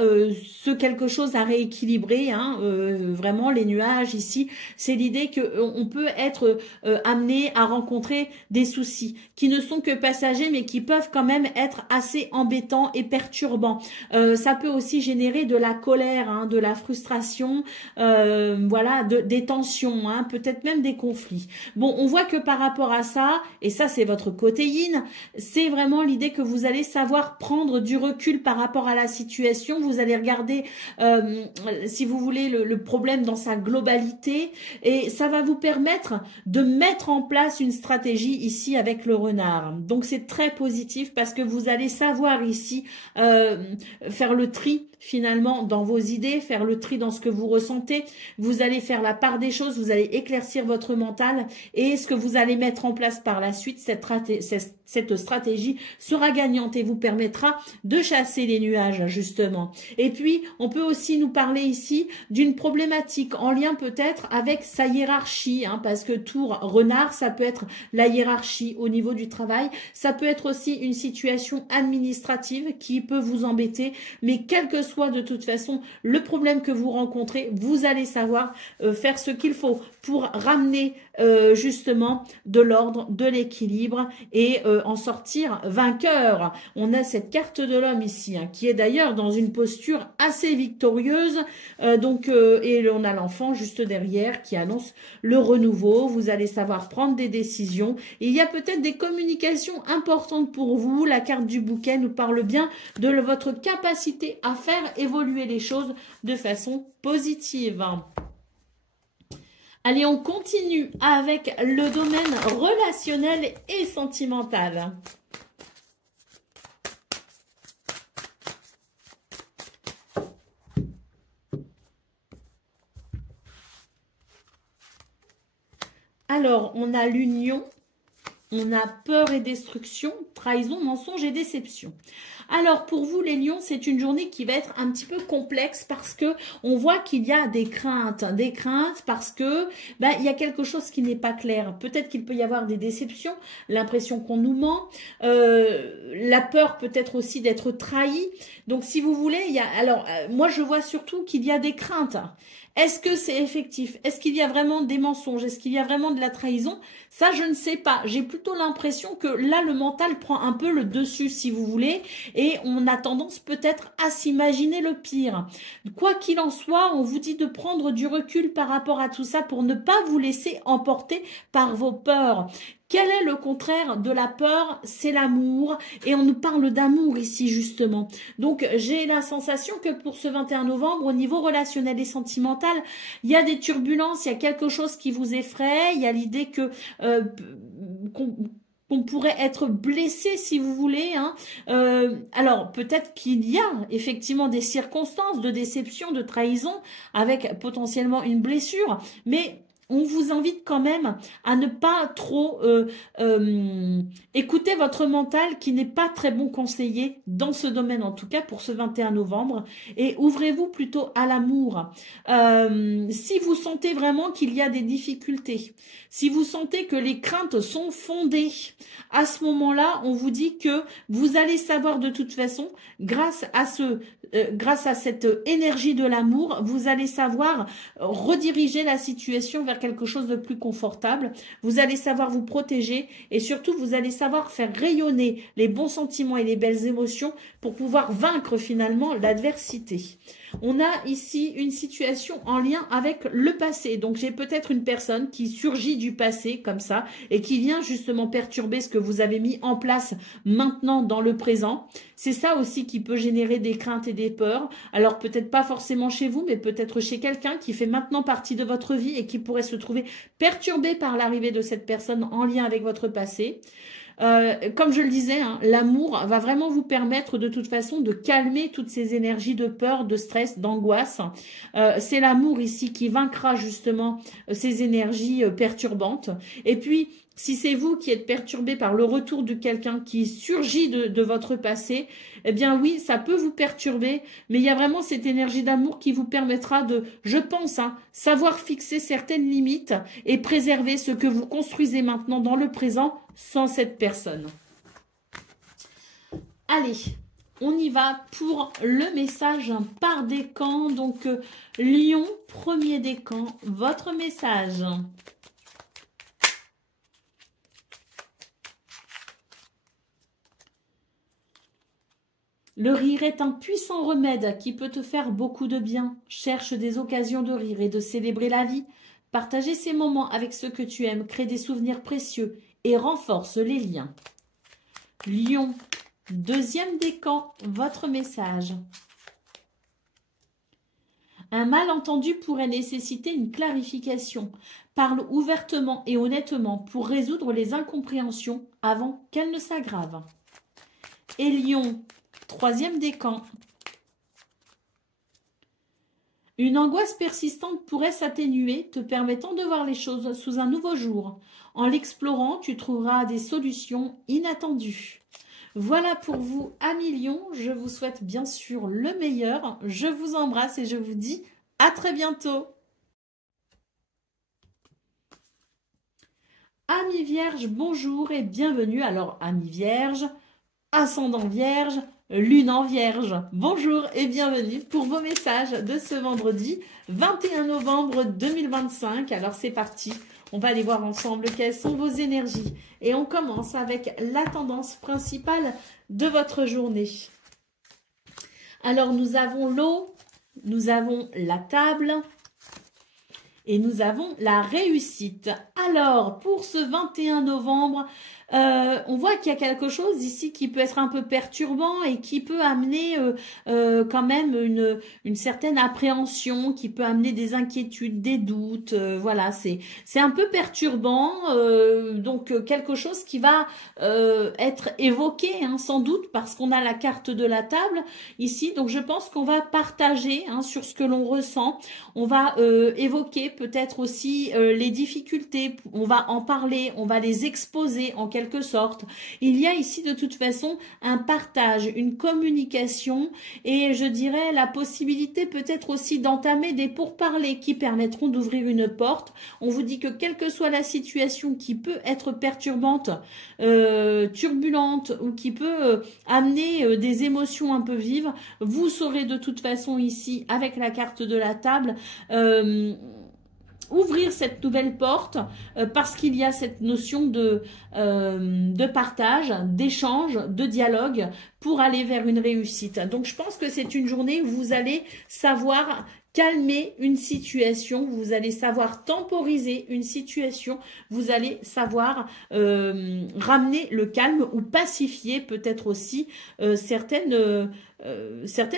quelque chose à rééquilibrer, vraiment les nuages ici, c'est l'idée qu'on peut être amené à rencontrer des soucis qui ne sont que passagers mais qui peuvent quand même être assez embêtants et perturbants. Ça peut aussi générer de la colère, de la frustration, voilà, des tensions, peut-être même des conflits. Bon, on voit que par rapport à ça, et ça c'est votre côté yin, c'est vraiment l'idée que vous allez savoir prendre du recul par rapport à la situation. Vous allez regarder, si vous voulez, le problème dans sa globalité et ça va vous permettre de mettre en place une stratégie ici avec le renard. Donc c'est très positif parce que vous allez savoir ici faire le tri finalement dans vos idées, faire le tri dans ce que vous ressentez. Vous allez faire la part des choses, vous allez éclaircir votre mental et ce que vous allez mettre en place par la suite, cette stratégie sera gagnante et vous permettra de chasser les nuages justement. Et puis, on peut aussi nous parler ici d'une problématique en lien peut-être avec sa hiérarchie, parce que tour, renard, ça peut être la hiérarchie au niveau du travail, ça peut être aussi une situation administrative qui peut vous embêter, mais quel que soit de toute façon le problème que vous rencontrez, vous allez savoir faire ce qu'il faut pour ramener justement de l'ordre, de l'équilibre et en sortir vainqueur. On a cette carte de l'homme ici, qui est d'ailleurs dans une posture assez victorieuse, et on a l'enfant juste derrière qui annonce le renouveau. Vous allez savoir prendre des décisions. Il y a peut-être des communications importantes pour vous. La carte du bouquet nous parle bien de votre capacité à faire évoluer les choses de façon positive. Allez, on continue avec le domaine relationnel et sentimental. Alors, on a l'union, on a peur et destruction, trahison, mensonge et déception. Alors, pour vous, les lions, c'est une journée qui va être un petit peu complexe parce que on voit qu'il y a des craintes parce que il y a quelque chose qui n'est pas clair. Peut-être qu'il peut y avoir des déceptions, l'impression qu'on nous ment, la peur peut-être aussi d'être trahi. Donc, si vous voulez, moi, je vois surtout qu'il y a des craintes. Est-ce que c'est effectif? Est-ce qu'il y a vraiment des mensonges? Est-ce qu'il y a vraiment de la trahison? Ça, je ne sais pas. J'ai plutôt l'impression que là, le mental prend un peu le dessus, si vous voulez, et on a tendance peut-être à s'imaginer le pire. Quoi qu'il en soit, on vous dit de prendre du recul par rapport à tout ça pour ne pas vous laisser emporter par vos peurs. Quel est le contraire de la peur? C'est l'amour. Et on nous parle d'amour ici, justement. Donc, j'ai la sensation que pour ce 21 novembre, au niveau relationnel et sentimental, il y a des turbulences, il y a quelque chose qui vous effraie, il y a l'idée que qu'on pourrait être blessé, si vous voulez. Hein. Alors, peut-être qu'il y a effectivement des circonstances de déception, de trahison, avec potentiellement une blessure, mais on vous invite quand même à ne pas trop écouter votre mental qui n'est pas très bon conseiller dans ce domaine, en tout cas pour ce 21 novembre. Et ouvrez-vous plutôt à l'amour. Si vous sentez vraiment qu'il y a des difficultés, si vous sentez que les craintes sont fondées, à ce moment-là, on vous dit que vous allez savoir de toute façon, grâce à cette énergie de l'amour, vous allez savoir rediriger la situation vers quelque chose de plus confortable. Vous allez savoir vous protéger et surtout, vous allez savoir faire rayonner les bons sentiments et les belles émotions pour pouvoir vaincre finalement l'adversité. On a ici une situation en lien avec le passé. Donc, j'ai peut-être une personne qui surgit du passé comme ça et qui vient justement perturber ce que vous avez mis en place maintenant dans le présent. C'est ça aussi qui peut générer des craintes et des peurs. Alors, peut-être pas forcément chez vous, mais peut-être chez quelqu'un qui fait maintenant partie de votre vie et qui pourrait se trouver perturbé par l'arrivée de cette personne en lien avec votre passé. Comme je le disais, hein, l'amour va vraiment vous permettre de toute façon de calmer toutes ces énergies de peur, de stress, d'angoisse. C'est l'amour ici qui vaincra justement ces énergies perturbantes. Et puis, si c'est vous qui êtes perturbé par le retour de quelqu'un qui surgit de votre passé, eh bien oui, ça peut vous perturber, mais il y a vraiment cette énergie d'amour qui vous permettra de, je pense, hein, savoir fixer certaines limites et préserver ce que vous construisez maintenant dans le présent sans cette personne. Allez, on y va pour le message par décan. Donc, Lion, premier décan, votre message. Le rire est un puissant remède qui peut te faire beaucoup de bien. Cherche des occasions de rire et de célébrer la vie. Partager ces moments avec ceux que tu aimes crée des souvenirs précieux et renforce les liens. Lion, deuxième décan, votre message. Un malentendu pourrait nécessiter une clarification. Parle ouvertement et honnêtement pour résoudre les incompréhensions avant qu'elles ne s'aggravent. Et Lion, troisième décan. Une angoisse persistante pourrait s'atténuer, te permettant de voir les choses sous un nouveau jour. En l'explorant, tu trouveras des solutions inattendues. Voilà pour vous, amis Lions. Je vous souhaite bien sûr le meilleur. Je vous embrasse et je vous dis à très bientôt. Amis Vierges, bonjour et bienvenue. Alors, amis Vierges, ascendant Vierge, Lune en Vierge, bonjour et bienvenue pour vos messages de ce vendredi 21 novembre 2025. Alors c'est parti, on va aller voir ensemble quelles sont vos énergies. Et on commence avec la tendance principale de votre journée. Alors nous avons l'eau, nous avons la table et nous avons la réussite. Alors pour ce 21 novembre, On voit qu'il y a quelque chose ici qui peut être un peu perturbant et qui peut amener quand même une certaine appréhension, qui peut amener des inquiétudes, des doutes. Voilà, c'est un peu perturbant. Donc quelque chose qui va être évoqué, hein, sans doute, parce qu'on a la carte de la table ici. Donc je pense qu'on va partager, hein, sur ce que l'on ressent. On va évoquer peut-être aussi les difficultés. On va en parler, on va les exposer en quelque sorte. Il y a ici de toute façon un partage, une communication et je dirais la possibilité peut-être aussi d'entamer des pourparlers qui permettront d'ouvrir une porte. On vous dit que quelle que soit la situation qui peut être perturbante, turbulente ou qui peut amener des émotions un peu vives, vous saurez de toute façon ici avec la carte de la table ouvrir cette nouvelle porte parce qu'il y a cette notion de partage, d'échange, de dialogue pour aller vers une réussite. Donc je pense que c'est une journée où vous allez savoir calmer une situation, vous allez savoir temporiser une situation, vous allez savoir ramener le calme ou pacifier peut-être aussi certaines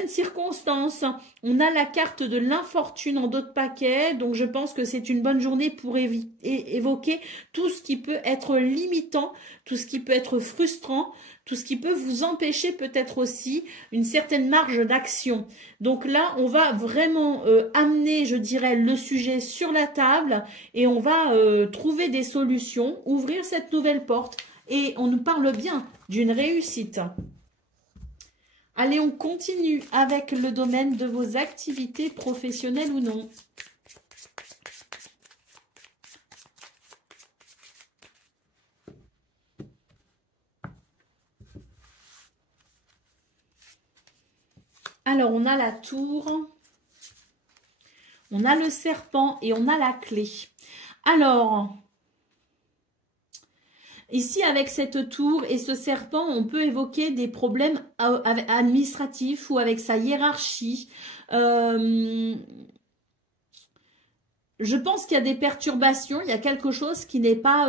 circonstances. On a la carte de l'infortune en dos de paquet, donc je pense que c'est une bonne journée pour évoquer tout ce qui peut être limitant, tout ce qui peut être frustrant, tout ce qui peut vous empêcher peut-être aussi une certaine marge d'action. Donc là, on va vraiment amener, je dirais, le sujet sur la table et on va trouver des solutions, ouvrir cette nouvelle porte et on nous parle bien d'une réussite. Allez, on continue avec le domaine de vos activités professionnelles ou non. Alors, on a la tour, on a le serpent et on a la clé. Alors, ici, avec cette tour et ce serpent, on peut évoquer des problèmes administratifs ou avec sa hiérarchie. Je pense qu'il y a des perturbations, il y a quelque chose qui n'est pas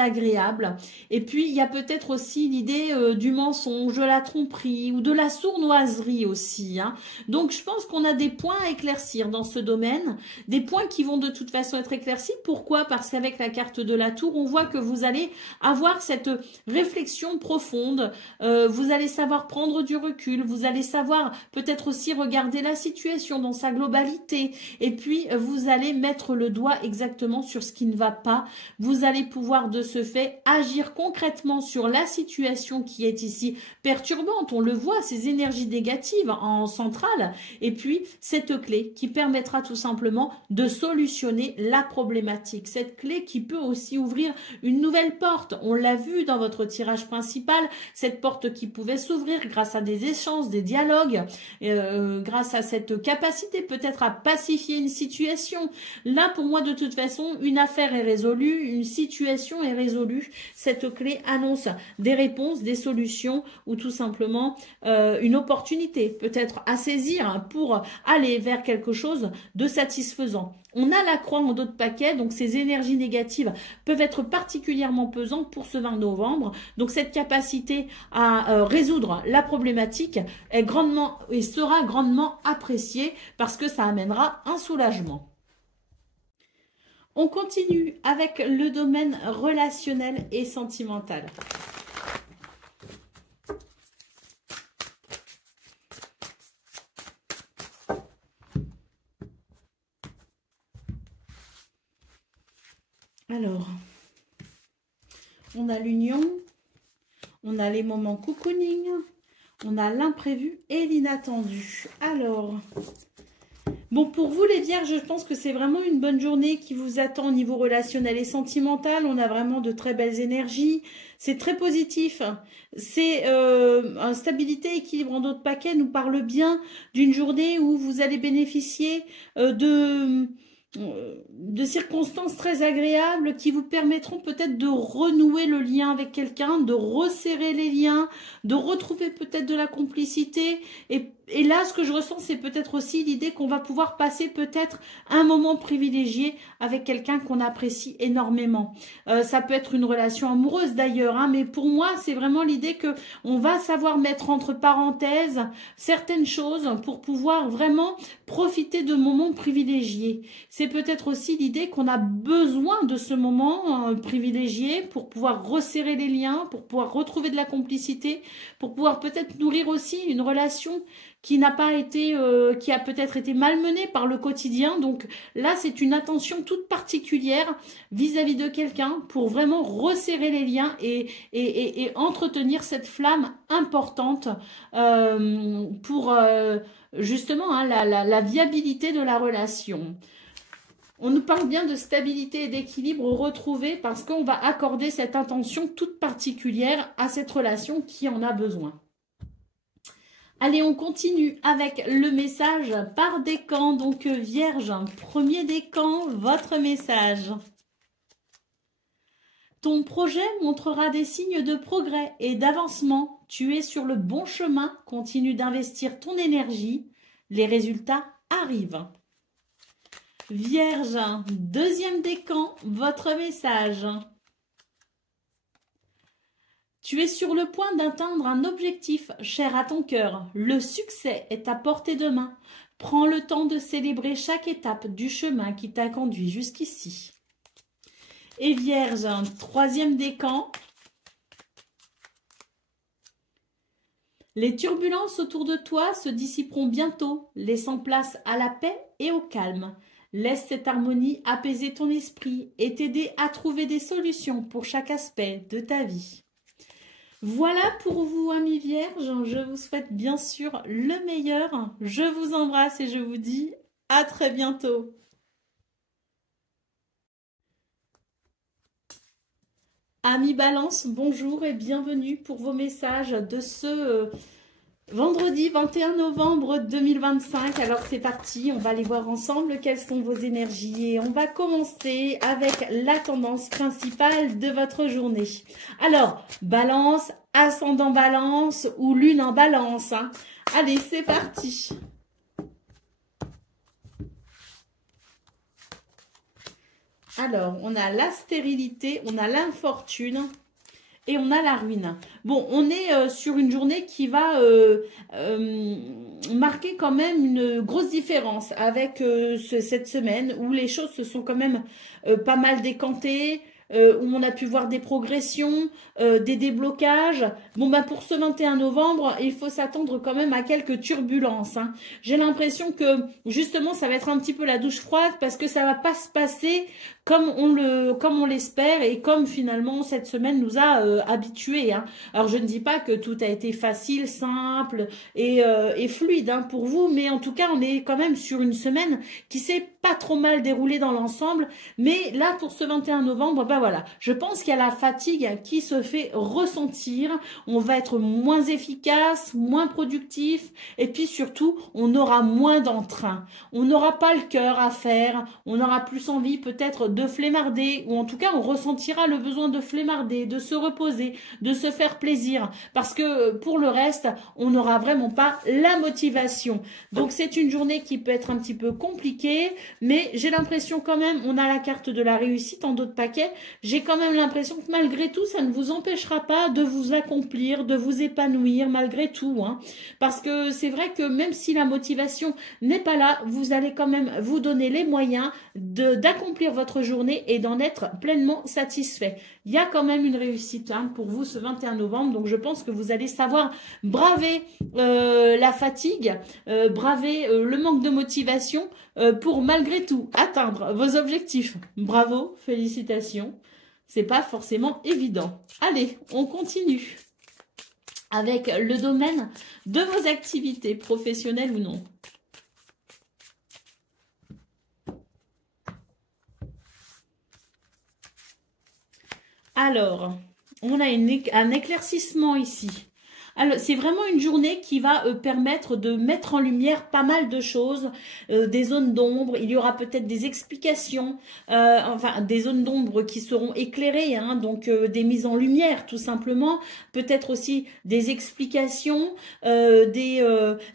agréable. Et puis, il y a peut-être aussi l'idée du mensonge, de la tromperie ou de la sournoiserie aussi, hein. Donc, je pense qu'on a des points à éclaircir dans ce domaine, des points qui vont de toute façon être éclaircis. Pourquoi? Parce qu'avec la carte de la tour, on voit que vous allez avoir cette réflexion profonde, vous allez savoir prendre du recul, vous allez savoir peut-être aussi regarder la situation dans sa globalité, et puis vous allez mettre le doigt exactement sur ce qui ne va pas. Vous allez pouvoir de ce fait agir concrètement sur la situation qui est ici perturbante. On le voit, ces énergies négatives en centrale. Et puis, cette clé qui permettra tout simplement de solutionner la problématique. Cette clé qui peut aussi ouvrir une nouvelle porte. On l'a vu dans votre tirage principal, cette porte qui pouvait s'ouvrir grâce à des échanges, des dialogues, grâce à cette capacité peut-être à pacifier une situation. Là, pour moi, de toute façon, une affaire est résolue, une situation est résolue. Cette clé annonce des réponses, des solutions ou tout simplement une opportunité peut-être à saisir pour aller vers quelque chose de satisfaisant. On a la croix en dos de paquet, donc ces énergies négatives peuvent être particulièrement pesantes pour ce 20 novembre. Donc cette capacité à résoudre la problématique est grandement et sera grandement appréciée parce que ça amènera un soulagement. On continue avec le domaine relationnel et sentimental. Alors, on a l'union, on a les moments cocooning, on a l'imprévu et l'inattendu. Alors, bon, pour vous les vierges, je pense que c'est vraiment une bonne journée qui vous attend au niveau relationnel et sentimental. On a vraiment de très belles énergies. C'est très positif. C'est stabilité, équilibre en dos de paquet nous parle bien d'une journée où vous allez bénéficier de circonstances très agréables qui vous permettront peut-être de renouer le lien avec quelqu'un, de resserrer les liens, de retrouver peut-être de la complicité et et là, ce que je ressens, c'est peut-être aussi l'idée qu'on va pouvoir passer peut-être un moment privilégié avec quelqu'un qu'on apprécie énormément. Ça peut être une relation amoureuse d'ailleurs, hein, mais pour moi, c'est vraiment l'idée que on va savoir mettre entre parenthèses certaines choses pour pouvoir vraiment profiter de moments privilégiés. C'est peut-être aussi l'idée qu'on a besoin de ce moment privilégié pour pouvoir resserrer les liens, pour pouvoir retrouver de la complicité, pour pouvoir peut-être nourrir aussi une relation qui n'a pas été, qui a peut-être été malmenée par le quotidien. Donc là, c'est une attention toute particulière vis-à-vis de quelqu'un pour vraiment resserrer les liens et entretenir cette flamme importante pour justement hein, la viabilité de la relation. On nous parle bien de stabilité et d'équilibre retrouvé parce qu'on va accorder cette intention toute particulière à cette relation qui en a besoin. Allez, on continue avec le message par décan. Donc, Vierge, premier décan, votre message. Ton projet montrera des signes de progrès et d'avancement. Tu es sur le bon chemin. Continue d'investir ton énergie. Les résultats arrivent. Vierge, deuxième décan, votre message. Tu es sur le point d'atteindre un objectif cher à ton cœur. Le succès est à portée de main. Prends le temps de célébrer chaque étape du chemin qui t'a conduit jusqu'ici. Et Vierge, troisième décan. Les turbulences autour de toi se dissiperont bientôt, laissant place à la paix et au calme. Laisse cette harmonie apaiser ton esprit et t'aider à trouver des solutions pour chaque aspect de ta vie. Voilà pour vous, amis vierges. Je vous souhaite bien sûr le meilleur. Je vous embrasse et je vous dis à très bientôt. Amis Balance, bonjour et bienvenue pour vos messages de ce vendredi 21 novembre 2025. Alors c'est parti, on va aller voir ensemble quelles sont vos énergies et on va commencer avec la tendance principale de votre journée. Alors, Balance, ascendant Balance ou lune en Balance, hein. Allez, c'est parti. Alors, on a la stérilité, on a l'infortune et on a la ruine. Bon, on est sur une journée qui va marquer quand même une grosse différence avec cette semaine où les choses se sont quand même pas mal décantées, où on a pu voir des progressions, des déblocages. Bon, bah pour ce 21 novembre, il faut s'attendre quand même à quelques turbulences, hein. J'ai l'impression que justement, ça va être un petit peu la douche froide parce que ça va pas se passer comme on l'espère et comme finalement cette semaine nous a habitués, hein. Alors je ne dis pas que tout a été facile, simple et fluide hein, pour vous, mais en tout cas on est quand même sur une semaine qui s'est pas trop mal déroulée dans l'ensemble. Mais là pour ce 21 novembre, bah voilà, je pense qu'il y a la fatigue qui se fait ressentir. On va être moins efficace, moins productif et puis surtout on aura moins d'entrain. On n'aura pas le cœur à faire, on aura plus envie peut-être de flemmarder, ou en tout cas on ressentira le besoin de flemmarder, de se reposer, de se faire plaisir, parce que pour le reste on n'aura vraiment pas la motivation. Donc c'est une journée qui peut être un petit peu compliquée, mais j'ai l'impression quand même, on a la carte de la réussite en d'autres paquets, j'ai quand même l'impression que malgré tout ça ne vous empêchera pas de vous accomplir, de vous épanouir malgré tout, hein. Parce que c'est vrai que même si la motivation n'est pas là, vous allez quand même vous donner les moyens d'accomplir votre journée et d'en être pleinement satisfait. Il y a quand même une réussite hein, pour vous ce 21 novembre, donc je pense que vous allez savoir braver la fatigue, braver le manque de motivation pour malgré tout atteindre vos objectifs. Bravo, félicitations, c'est pas forcément évident. Allez, on continue avec le domaine de vos activités professionnelles ou non. Alors, on a un éclaircissement ici. Alors, c'est vraiment une journée qui va permettre de mettre en lumière pas mal de choses, des zones d'ombre. Il y aura peut-être des explications, enfin des zones d'ombre qui seront éclairées, hein, donc des mises en lumière tout simplement. Peut-être aussi des explications, des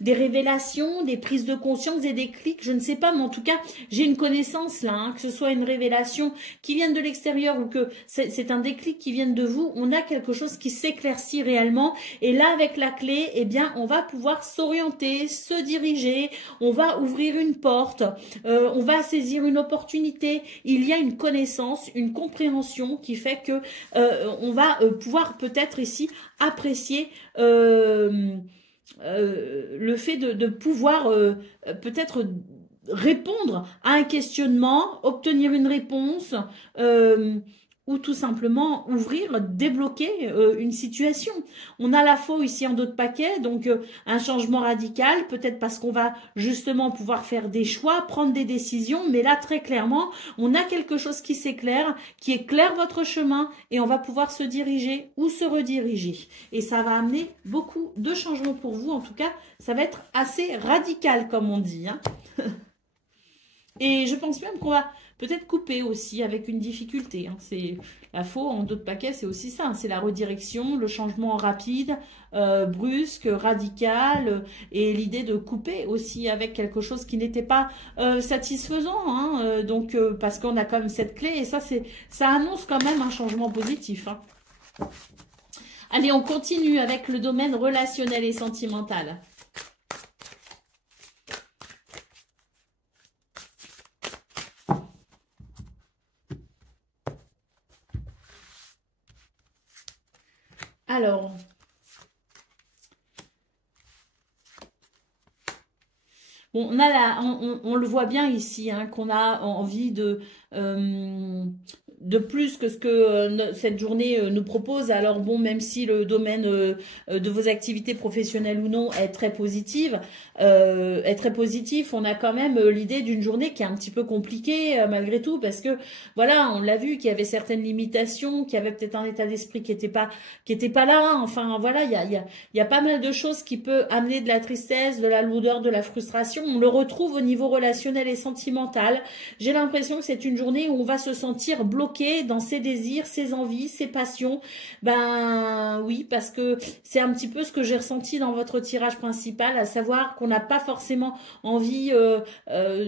révélations, des prises de conscience et des clics. Je ne sais pas, mais en tout cas, j'ai une connaissance là, hein, que ce soit une révélation qui vienne de l'extérieur ou que c'est un déclic qui vienne de vous. On a quelque chose qui s'éclaircit réellement. Et là, avec la clé, eh bien, on va pouvoir s'orienter, se diriger, on va ouvrir une porte, on va saisir une opportunité. Il y a une connaissance, une compréhension qui fait que on va pouvoir peut-être ici apprécier le fait de pouvoir peut-être répondre à un questionnement, obtenir une réponse, ou tout simplement ouvrir, débloquer une situation. On a la faux ici en dos de paquet, donc un changement radical, peut-être parce qu'on va justement pouvoir faire des choix, prendre des décisions, mais là très clairement, on a quelque chose qui s'éclaire, qui éclaire votre chemin et on va pouvoir se diriger ou se rediriger. Et ça va amener beaucoup de changements pour vous, en tout cas, ça va être assez radical comme on dit, hein. Et je pense même qu'on va peut-être couper aussi avec une difficulté, hein. C'est la faux en dos de paquet, c'est aussi ça, hein. C'est la redirection, le changement rapide, brusque, radical, et l'idée de couper aussi avec quelque chose qui n'était pas satisfaisant, hein. Donc parce qu'on a quand même cette clé et ça annonce quand même un changement positif, hein. Allez, on continue avec le domaine relationnel et sentimental. Alors, bon, on le voit bien ici, hein, qu'on a envie de plus que ce que cette journée nous propose. Alors bon, même si le domaine de vos activités professionnelles ou non est très positif, on a quand même l'idée d'une journée qui est un petit peu compliquée malgré tout, parce que voilà, on l'a vu qu'il y avait certaines limitations, qu'il y avait peut-être un état d'esprit qui était pas là, hein. Enfin voilà, il y a pas mal de choses qui peut amener de la tristesse, de la lourdeur, de la frustration. On le retrouve au niveau relationnel et sentimental. J'ai l'impression que c'est une journée où on va se sentir bloqué dans ses désirs, ses envies, ses passions. Ben oui, parce que c'est un petit peu ce que j'ai ressenti dans votre tirage principal, à savoir qu'on n'a pas forcément envie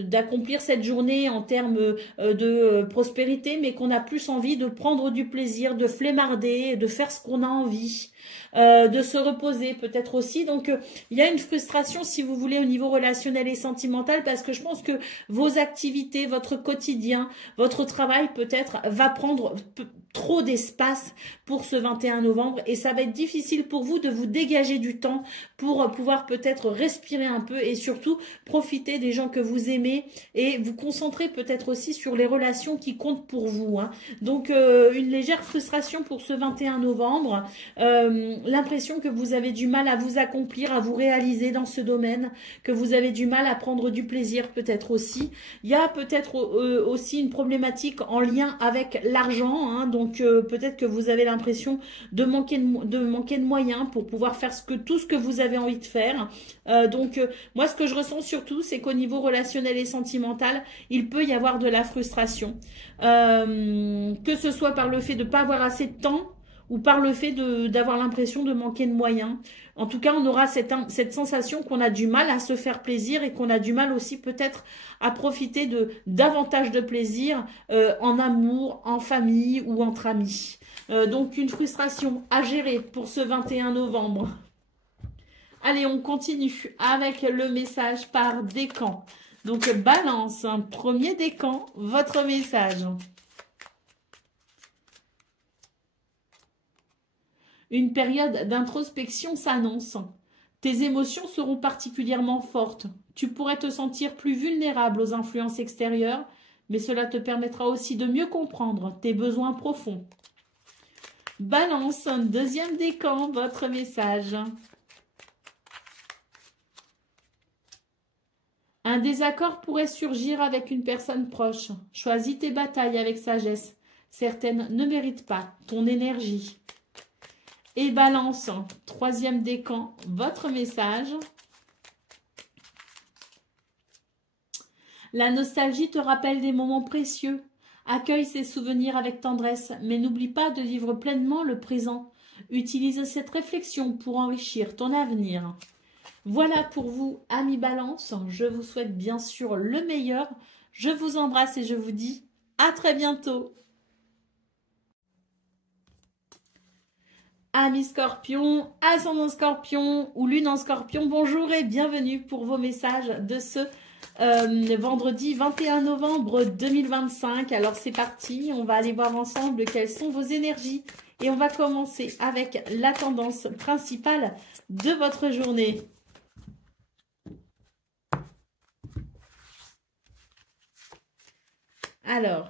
d'accomplir cette journée en termes de prospérité, mais qu'on a plus envie de prendre du plaisir, de flemmarder, de faire ce qu'on a envie. De se reposer peut-être aussi. Donc il y a une frustration si vous voulez au niveau relationnel et sentimental, parce que je pense que vos activités, votre quotidien, votre travail peut-être va prendre trop d'espace pour ce 21 novembre et ça va être difficile pour vous de vous dégager du temps pour pouvoir peut-être respirer un peu et surtout profiter des gens que vous aimez et vous concentrer peut-être aussi sur les relations qui comptent pour vous, hein. Donc une légère frustration pour ce 21 novembre, l'impression que vous avez du mal à vous accomplir, à vous réaliser dans ce domaine, que vous avez du mal à prendre du plaisir peut-être aussi. Il y a peut-être aussi une problématique en lien avec l'argent, hein. Donc peut-être que vous avez l'impression de manquer de moyens pour pouvoir faire tout ce que vous avez envie de faire. Donc moi ce que je ressens surtout, c'est qu'au niveau relationnel et sentimental, il peut y avoir de la frustration, que ce soit par le fait de ne pas avoir assez de temps ou par le fait d'avoir l'impression de manquer de moyens. En tout cas, on aura cette sensation qu'on a du mal à se faire plaisir et qu'on a du mal aussi peut-être à profiter de davantage de plaisir en amour, en famille ou entre amis. Donc, une frustration à gérer pour ce 21 novembre. Allez, on continue avec le message par décan. Donc, Balance, un premier décan, votre message. Une période d'introspection s'annonce. Tes émotions seront particulièrement fortes. Tu pourrais te sentir plus vulnérable aux influences extérieures, mais cela te permettra aussi de mieux comprendre tes besoins profonds. Balance, un deuxième décan, votre message. Un désaccord pourrait surgir avec une personne proche. Choisis tes batailles avec sagesse. Certaines ne méritent pas ton énergie. Et Balance, troisième décan, votre message. La nostalgie te rappelle des moments précieux. Accueille ces souvenirs avec tendresse, mais n'oublie pas de vivre pleinement le présent. Utilise cette réflexion pour enrichir ton avenir. Voilà pour vous, amis Balance. Je vous souhaite bien sûr le meilleur. Je vous embrasse et je vous dis à très bientôt. Amis Scorpion, ascendant Scorpion ou lune en Scorpion, bonjour et bienvenue pour vos messages de ce vendredi 21 novembre 2025. Alors c'est parti, on va aller voir ensemble quelles sont vos énergies. Et on va commencer avec la tendance principale de votre journée. Alors,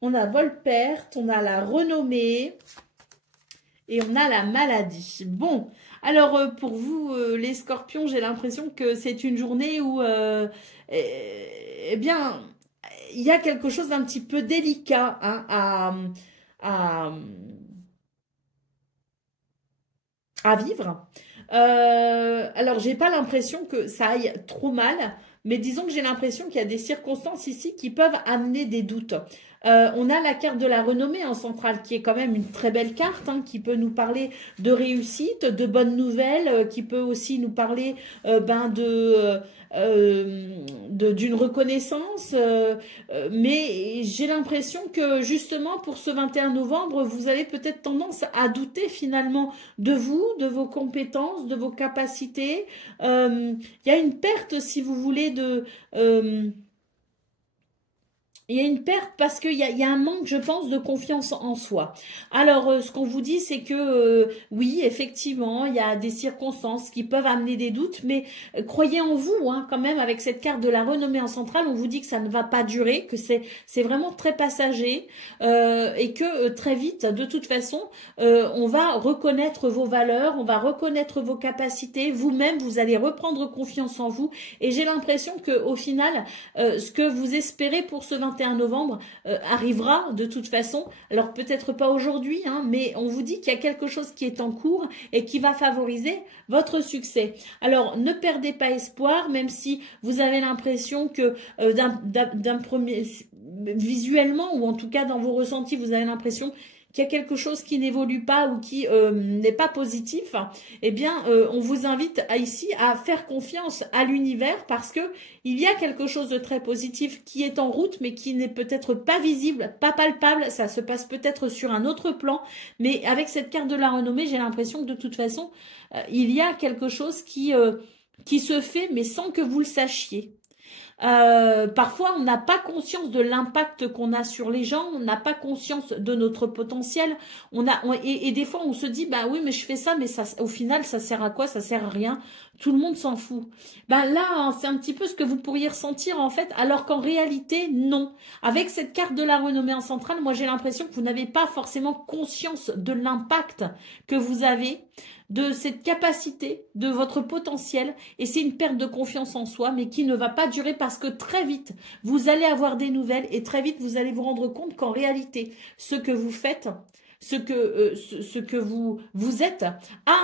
on a Volperte, on a la renommée et on a la maladie. Bon, alors pour vous les scorpions, j'ai l'impression que c'est une journée où, eh bien, il y a quelque chose d'un petit peu délicat hein, à vivre. Alors, j'ai pas l'impression que ça aille trop mal, mais disons que j'ai l'impression qu'il y a des circonstances ici qui peuvent amener des doutes. On a la carte de la renommée en centrale, qui est quand même une très belle carte, hein, qui peut nous parler de réussite, de bonnes nouvelles, qui peut aussi nous parler d'une reconnaissance. Mais j'ai l'impression que justement pour ce 21 novembre, vous avez peut-être tendance à douter finalement de vous, de vos compétences, de vos capacités. Il y a une perte, si vous voulez, il y a une perte parce qu'il y a un manque, je pense, de confiance en soi. Alors, ce qu'on vous dit, c'est que oui, effectivement, il y a des circonstances qui peuvent amener des doutes, mais croyez en vous, hein, quand même, avec cette carte de la renommée en centrale, on vous dit que ça ne va pas durer, que c'est vraiment très passager et que très vite, de toute façon, on va reconnaître vos valeurs, on va reconnaître vos capacités, vous-même, vous allez reprendre confiance en vous et j'ai l'impression que au final, ce que vous espérez pour ce 21 novembre arrivera de toute façon. Alors peut-être pas aujourd'hui, hein, mais on vous dit qu'il y a quelque chose qui est en cours et qui va favoriser votre succès. Alors ne perdez pas espoir, même si vous avez l'impression que d'un premier visuellement ou en tout cas dans vos ressentis, vous avez l'impression qu'il y a quelque chose qui n'évolue pas ou qui n'est pas positif, eh bien, on vous invite ici à faire confiance à l'univers parce que il y a quelque chose de très positif qui est en route, mais qui n'est peut-être pas visible, pas palpable. Ça se passe peut-être sur un autre plan, mais avec cette carte de la renommée, j'ai l'impression que de toute façon, il y a quelque chose qui se fait, mais sans que vous le sachiez. Parfois, on n'a pas conscience de l'impact qu'on a sur les gens, on n'a pas conscience de notre potentiel. Et des fois, on se dit, bah oui, mais je fais ça, mais ça, au final, ça sert à quoi? Ça sert à rien. Tout le monde s'en fout. Ben là, hein, c'est un petit peu ce que vous pourriez ressentir en fait, alors qu'en réalité, non. Avec cette carte de la renommée en centrale, moi j'ai l'impression que vous n'avez pas forcément conscience de l'impact que vous avez, de cette capacité, de votre potentiel, et c'est une perte de confiance en soi, mais qui ne va pas durer parce que très vite, vous allez avoir des nouvelles et très vite, vous allez vous rendre compte qu'en réalité, ce que vous faites, ce que vous êtes a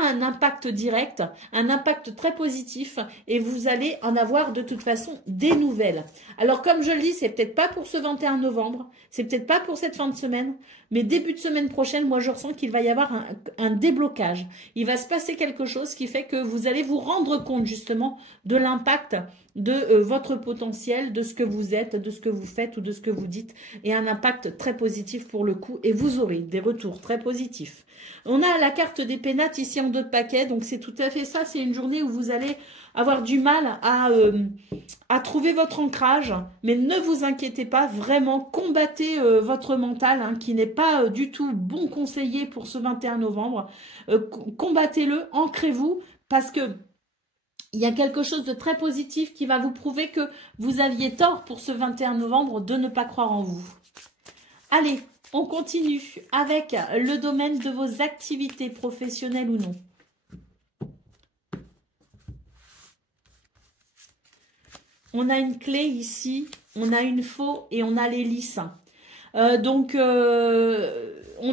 un impact direct, un impact très positif et vous allez en avoir de toute façon des nouvelles. Alors comme je le dis, c'est peut-être pas pour ce 21 novembre, c'est peut-être pas pour cette fin de semaine, mais début de semaine prochaine, moi je ressens qu'il va y avoir un déblocage. Il va se passer quelque chose qui fait que vous allez vous rendre compte justement de l'impact de votre potentiel, de ce que vous êtes, de ce que vous faites ou de ce que vous dites, et un impact très positif pour le coup, et vous aurez des retours très positifs. On a la carte des pénates ici en 2 paquets, donc c'est tout à fait ça, c'est une journée où vous allez avoir du mal à trouver votre ancrage, mais ne vous inquiétez pas, vraiment, combattez votre mental, hein, qui n'est pas du tout bon conseiller pour ce 21 novembre, combattez-le, ancrez-vous, parce que il y a quelque chose de très positif qui va vous prouver que vous aviez tort pour ce 21 novembre de ne pas croire en vous. Allez, on continue avec le domaine de vos activités professionnelles ou non. On a une clé ici, on a une faux et on a l'hélice. On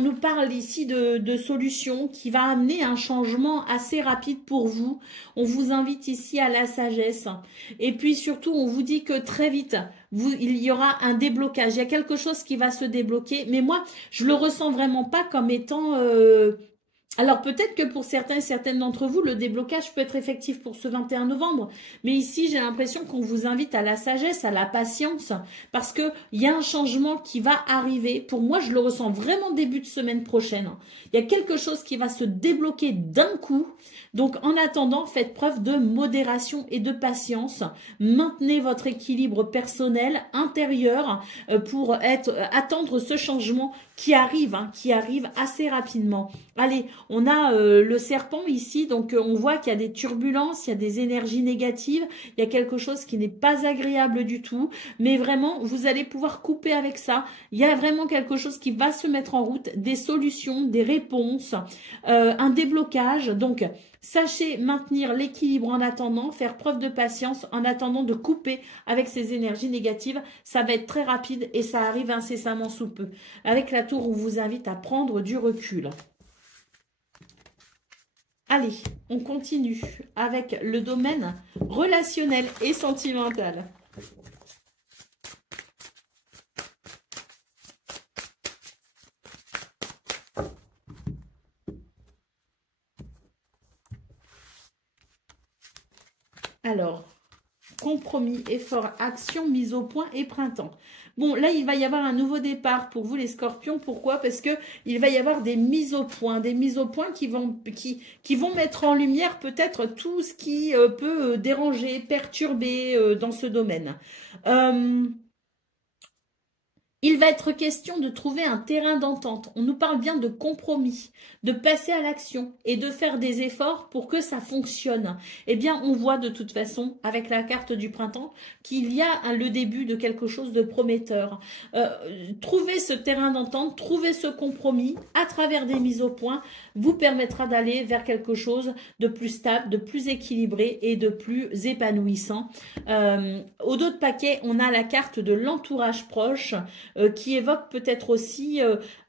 nous parle ici de solutions qui va amener un changement assez rapide pour vous. On vous invite ici à la sagesse. Et puis surtout, on vous dit que très vite, il y aura un déblocage. Il y a quelque chose qui va se débloquer. Mais moi, je le ressens vraiment pas comme étant... Alors peut-être que pour certains et certaines d'entre vous, le déblocage peut être effectif pour ce 21 novembre. Mais ici, j'ai l'impression qu'on vous invite à la sagesse, à la patience, parce qu'il y a un changement qui va arriver. Pour moi, je le ressens vraiment début de semaine prochaine. Il y a quelque chose qui va se débloquer d'un coup. Donc en attendant, faites preuve de modération et de patience. Maintenez votre équilibre personnel, intérieur, pour attendre ce changement qui arrive assez rapidement. Allez, on a le serpent ici, donc on voit qu'il y a des turbulences, il y a des énergies négatives, il y a quelque chose qui n'est pas agréable du tout, mais vraiment, vous allez pouvoir couper avec ça. Il y a vraiment quelque chose qui va se mettre en route, des solutions, des réponses, un déblocage. Donc, sachez maintenir l'équilibre en attendant, faire preuve de patience en attendant de couper avec ces énergies négatives. Ça va être très rapide et ça arrive incessamment sous peu. Avec la tour, on vous invite à prendre du recul. Allez, on continue avec le domaine relationnel et sentimental. Alors, compromis, effort, action, mise au point et printemps. Bon, là, il va y avoir un nouveau départ pour vous, les scorpions. Pourquoi? Parce que il va y avoir des mises au point qui vont mettre en lumière peut-être tout ce qui peut déranger, perturber dans ce domaine. Il va être question de trouver un terrain d'entente. On nous parle bien de compromis, de passer à l'action et de faire des efforts pour que ça fonctionne. Eh bien, on voit de toute façon, avec la carte du printemps, qu'il y a le début de quelque chose de prometteur. Trouver ce terrain d'entente, trouver ce compromis à travers des mises au point vous permettra d'aller vers quelque chose de plus stable, de plus équilibré et de plus épanouissant. Au dos de paquet, on a la carte de l'entourage proche, qui évoque peut-être aussi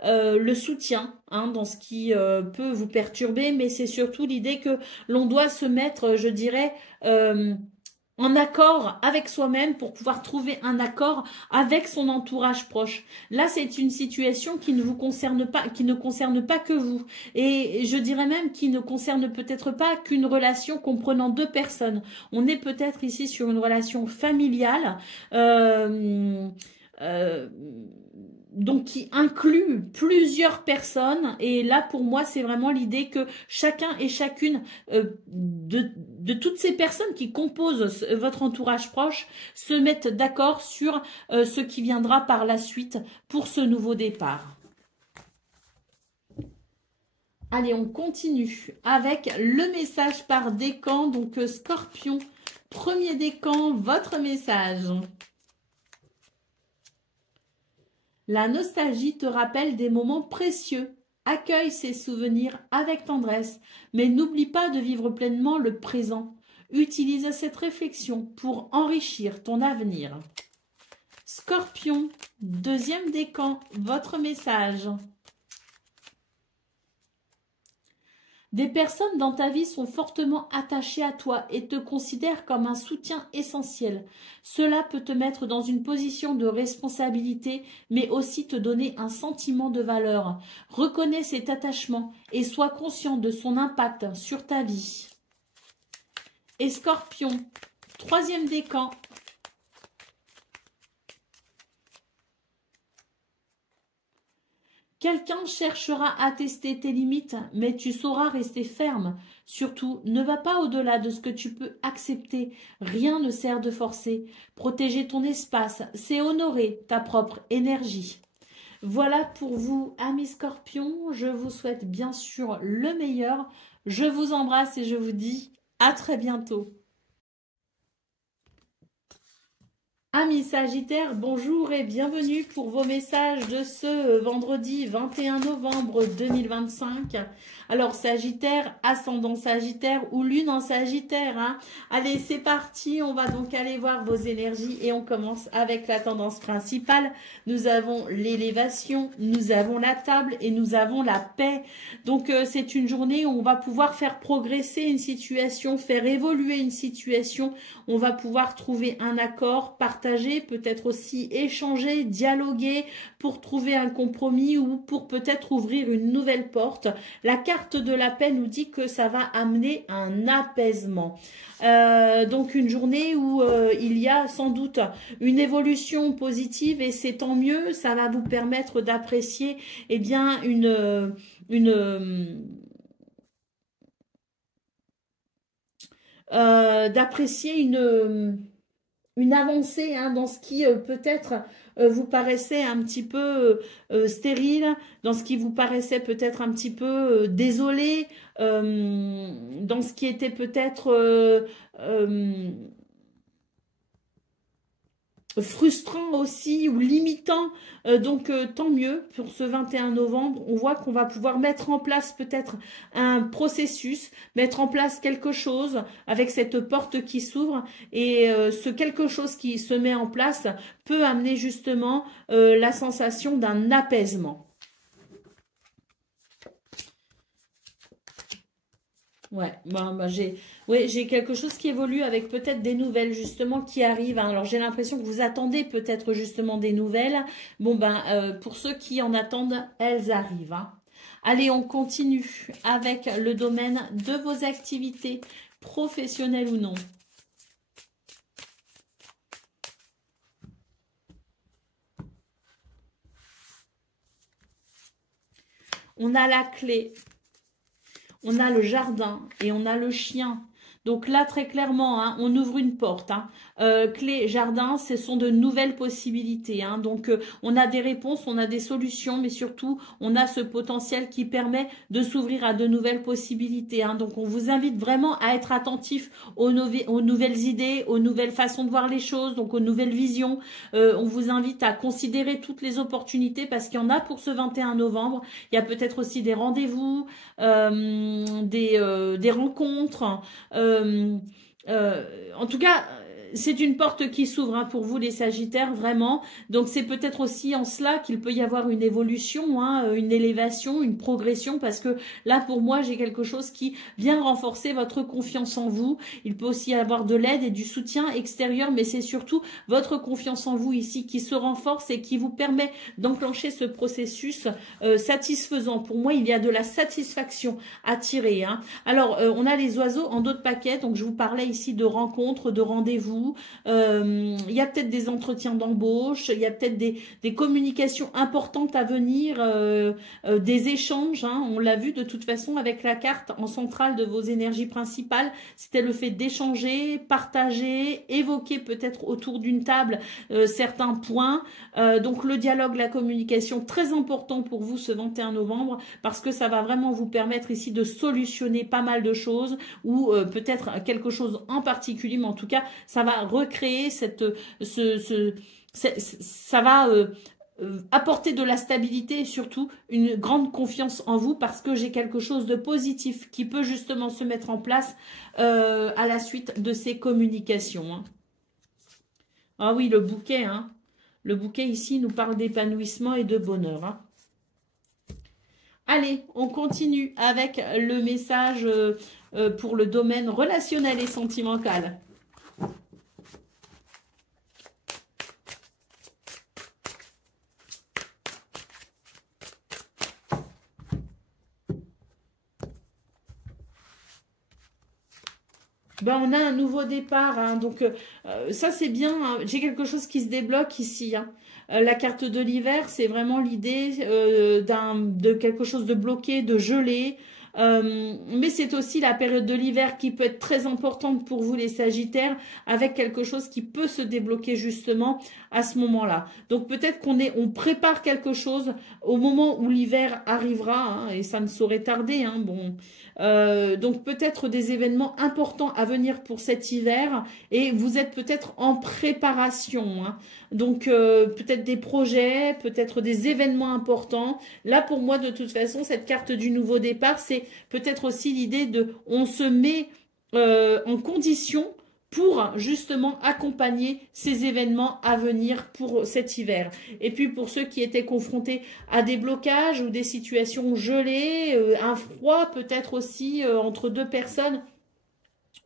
le soutien dans ce qui peut vous perturber, mais c'est surtout l'idée que l'on doit se mettre, je dirais, en accord avec soi-même pour pouvoir trouver un accord avec son entourage proche. Là, c'est une situation qui ne vous concerne pas, qui ne concerne pas que vous. Et je dirais même qui ne concerne peut-être pas qu'une relation comprenant deux personnes. On est peut-être ici sur une relation familiale, donc qui inclut plusieurs personnes. Et là, pour moi, c'est vraiment l'idée que chacun et chacune de toutes ces personnes qui composent votre entourage proche se mettent d'accord sur ce qui viendra par la suite pour ce nouveau départ. Allez, on continue avec le message par décan. Donc, Scorpion, premier décan, votre message. La nostalgie te rappelle des moments précieux. Accueille ces souvenirs avec tendresse, mais n'oublie pas de vivre pleinement le présent. Utilise cette réflexion pour enrichir ton avenir. Scorpion, deuxième décan, votre message. Des personnes dans ta vie sont fortement attachées à toi et te considèrent comme un soutien essentiel. Cela peut te mettre dans une position de responsabilité, mais aussi te donner un sentiment de valeur. Reconnais cet attachement et sois conscient de son impact sur ta vie. Et Scorpion, troisième décan. Quelqu'un cherchera à tester tes limites, mais tu sauras rester ferme. Surtout, ne va pas au-delà de ce que tu peux accepter. Rien ne sert de forcer. Protéger ton espace, c'est honorer ta propre énergie. Voilà pour vous, amis Scorpions. Je vous souhaite bien sûr le meilleur. Je vous embrasse et je vous dis à très bientôt. Amis Sagittaires, bonjour et bienvenue pour vos messages de ce vendredi 21 novembre 2025. Alors Sagittaire, ascendant Sagittaire ou lune en Sagittaire, hein. Allez, c'est parti, on va donc aller voir vos énergies et on commence avec la tendance principale. Nous avons l'élévation, nous avons la table et nous avons la paix. Donc c'est une journée où on va pouvoir faire progresser une situation, faire évoluer une situation. On va pouvoir trouver un accord, partager, peut-être aussi échanger, dialoguer pour trouver un compromis ou pour peut-être ouvrir une nouvelle porte. La carte de la paix nous dit que ça va amener un apaisement. Donc une journée où il y a sans doute une évolution positive et c'est tant mieux, ça va vous permettre d'apprécier eh bien d'apprécier une avancée hein, dans ce qui peut-être vous paraissait un petit peu stérile, dans ce qui vous paraissait peut-être un petit peu désolé, dans ce qui était peut-être frustrant aussi ou limitant. Donc tant mieux pour ce 21 novembre. On voit qu'on va pouvoir mettre en place peut-être un processus, mettre en place quelque chose avec cette porte qui s'ouvre et ce quelque chose qui se met en place peut amener justement la sensation d'un apaisement. Ouais, j'ai quelque chose qui évolue avec peut-être des nouvelles justement qui arrivent. Hein. Alors j'ai l'impression que vous attendez peut-être justement des nouvelles. Bon ben pour ceux qui en attendent, elles arrivent. Hein. Allez, on continue avec le domaine de vos activités professionnelles ou non. On a la clé. On a le jardin et on a le chien. Donc là, très clairement, hein, on ouvre une porte. Hein. Clé, jardin, ce sont de nouvelles possibilités. Hein. Donc, on a des réponses, on a des solutions, mais surtout, on a ce potentiel qui permet de s'ouvrir à de nouvelles possibilités. Hein. Donc, on vous invite vraiment à être attentif aux nouvelles idées, aux nouvelles façons de voir les choses, donc aux nouvelles visions. On vous invite à considérer toutes les opportunités parce qu'il y en a pour ce 21 novembre. Il y a peut-être aussi des rendez-vous, des rencontres. En tout cas, c'est une porte qui s'ouvre hein, pour vous les Sagittaires, vraiment. Donc c'est peut-être aussi en cela qu'il peut y avoir une évolution, hein, une élévation, une progression, parce que là pour moi j'ai quelque chose qui vient renforcer votre confiance en vous. Il peut aussi y avoir de l'aide et du soutien extérieur, mais c'est surtout votre confiance en vous ici qui se renforce et qui vous permet d'enclencher ce processus satisfaisant. Pour moi il y a de la satisfaction à tirer. Hein. Alors on a les oiseaux en d'autres paquets, donc je vous parlais ici de rencontres, de rendez-vous. Il y a peut-être des entretiens d'embauche, il y a peut-être des communications importantes à venir, des échanges. Hein, on l'a vu de toute façon avec la carte en centrale de vos énergies principales. C'était le fait d'échanger, partager, évoquer peut-être autour d'une table certains points. Donc le dialogue, la communication, très important pour vous ce 21 novembre parce que ça va vraiment vous permettre ici de solutionner pas mal de choses ou peut-être quelque chose en particulier, mais en tout cas ça va recréer ça va apporter de la stabilité et surtout une grande confiance en vous parce que j'ai quelque chose de positif qui peut justement se mettre en place à la suite de ces communications. Hein. Ah oui, le bouquet, hein. Le bouquet ici nous parle d'épanouissement et de bonheur. Hein. Allez, on continue avec le message pour le domaine relationnel et sentimental. Ben, on a un nouveau départ, hein, donc ça c'est bien, hein. J'ai quelque chose qui se débloque ici. Hein. La carte de l'hiver, c'est vraiment l'idée de quelque chose de bloqué, de gelé, Mais c'est aussi la période de l'hiver qui peut être très importante pour vous les Sagittaires, avec quelque chose qui peut se débloquer justement à ce moment-là. Donc peut-être on prépare quelque chose au moment où l'hiver arrivera, hein, et ça ne saurait tarder. Hein, bon, donc peut-être des événements importants à venir pour cet hiver, et vous êtes peut-être en préparation. Hein. Donc peut-être des projets, peut-être des événements importants. Là pour moi de toute façon cette carte du nouveau départ, c'est peut-être aussi l'idée de on se met en condition pour justement accompagner ces événements à venir pour cet hiver. Et puis pour ceux qui étaient confrontés à des blocages ou des situations gelées, un froid peut-être aussi entre deux personnes,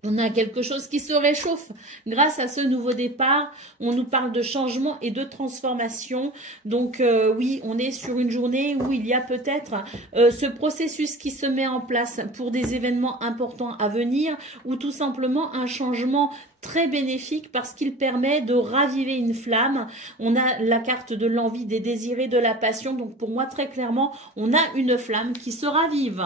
on a quelque chose qui se réchauffe grâce à ce nouveau départ. On nous parle de changement et de transformation. Donc oui, on est sur une journée où il y a peut-être ce processus qui se met en place pour des événements importants à venir, ou tout simplement un changement très bénéfique parce qu'il permet de raviver une flamme. On a la carte de l'envie, des désirs et de la passion. Donc pour moi, très clairement, on a une flamme qui se ravive.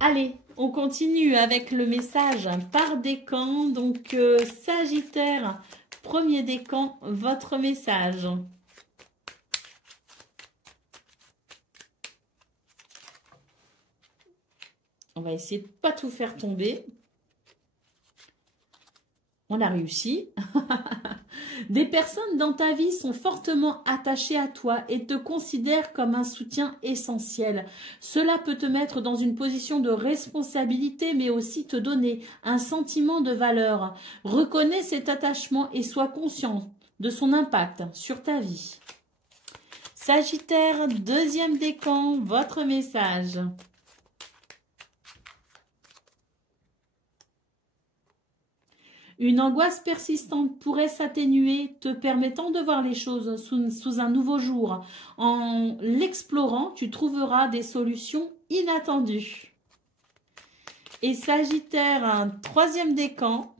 Allez, on continue avec le message par décan. Donc, Sagittaire, premier décan, votre message. On va essayer de ne pas tout faire tomber. On a réussi. Des personnes dans ta vie sont fortement attachées à toi et te considèrent comme un soutien essentiel. Cela peut te mettre dans une position de responsabilité, mais aussi te donner un sentiment de valeur. Reconnais cet attachement et sois conscient de son impact sur ta vie. Sagittaire, deuxième décan, votre message. Une angoisse persistante pourrait s'atténuer, te permettant de voir les choses sous un nouveau jour. En l'explorant, tu trouveras des solutions inattendues. Et Sagittaire, un troisième décan.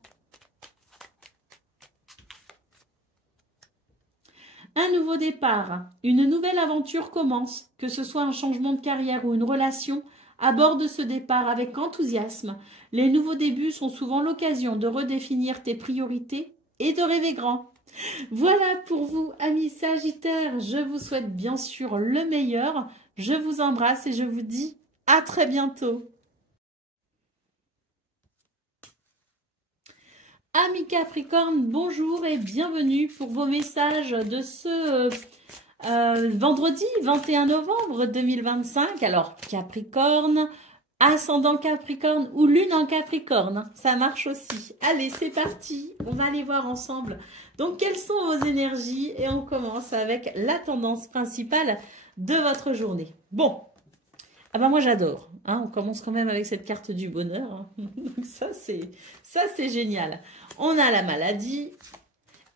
Un nouveau départ, une nouvelle aventure commence, que ce soit un changement de carrière ou une relation. Aborde ce départ avec enthousiasme. Les nouveaux débuts sont souvent l'occasion de redéfinir tes priorités et de rêver grand. Voilà pour vous, amis Sagittaires. Je vous souhaite bien sûr le meilleur. Je vous embrasse et je vous dis à très bientôt. Amis Capricorne, bonjour et bienvenue pour vos messages de ce vendredi 21 novembre 2025. Alors Capricorne, ascendant Capricorne ou lune en Capricorne, ça marche aussi. Allez, c'est parti, on va aller voir ensemble. Donc quelles sont vos énergies? Et on commence avec la tendance principale de votre journée. Bon, ah ben moi j'adore, hein, on commence quand même avec cette carte du bonheur, hein. Donc ça c'est génial. On a la maladie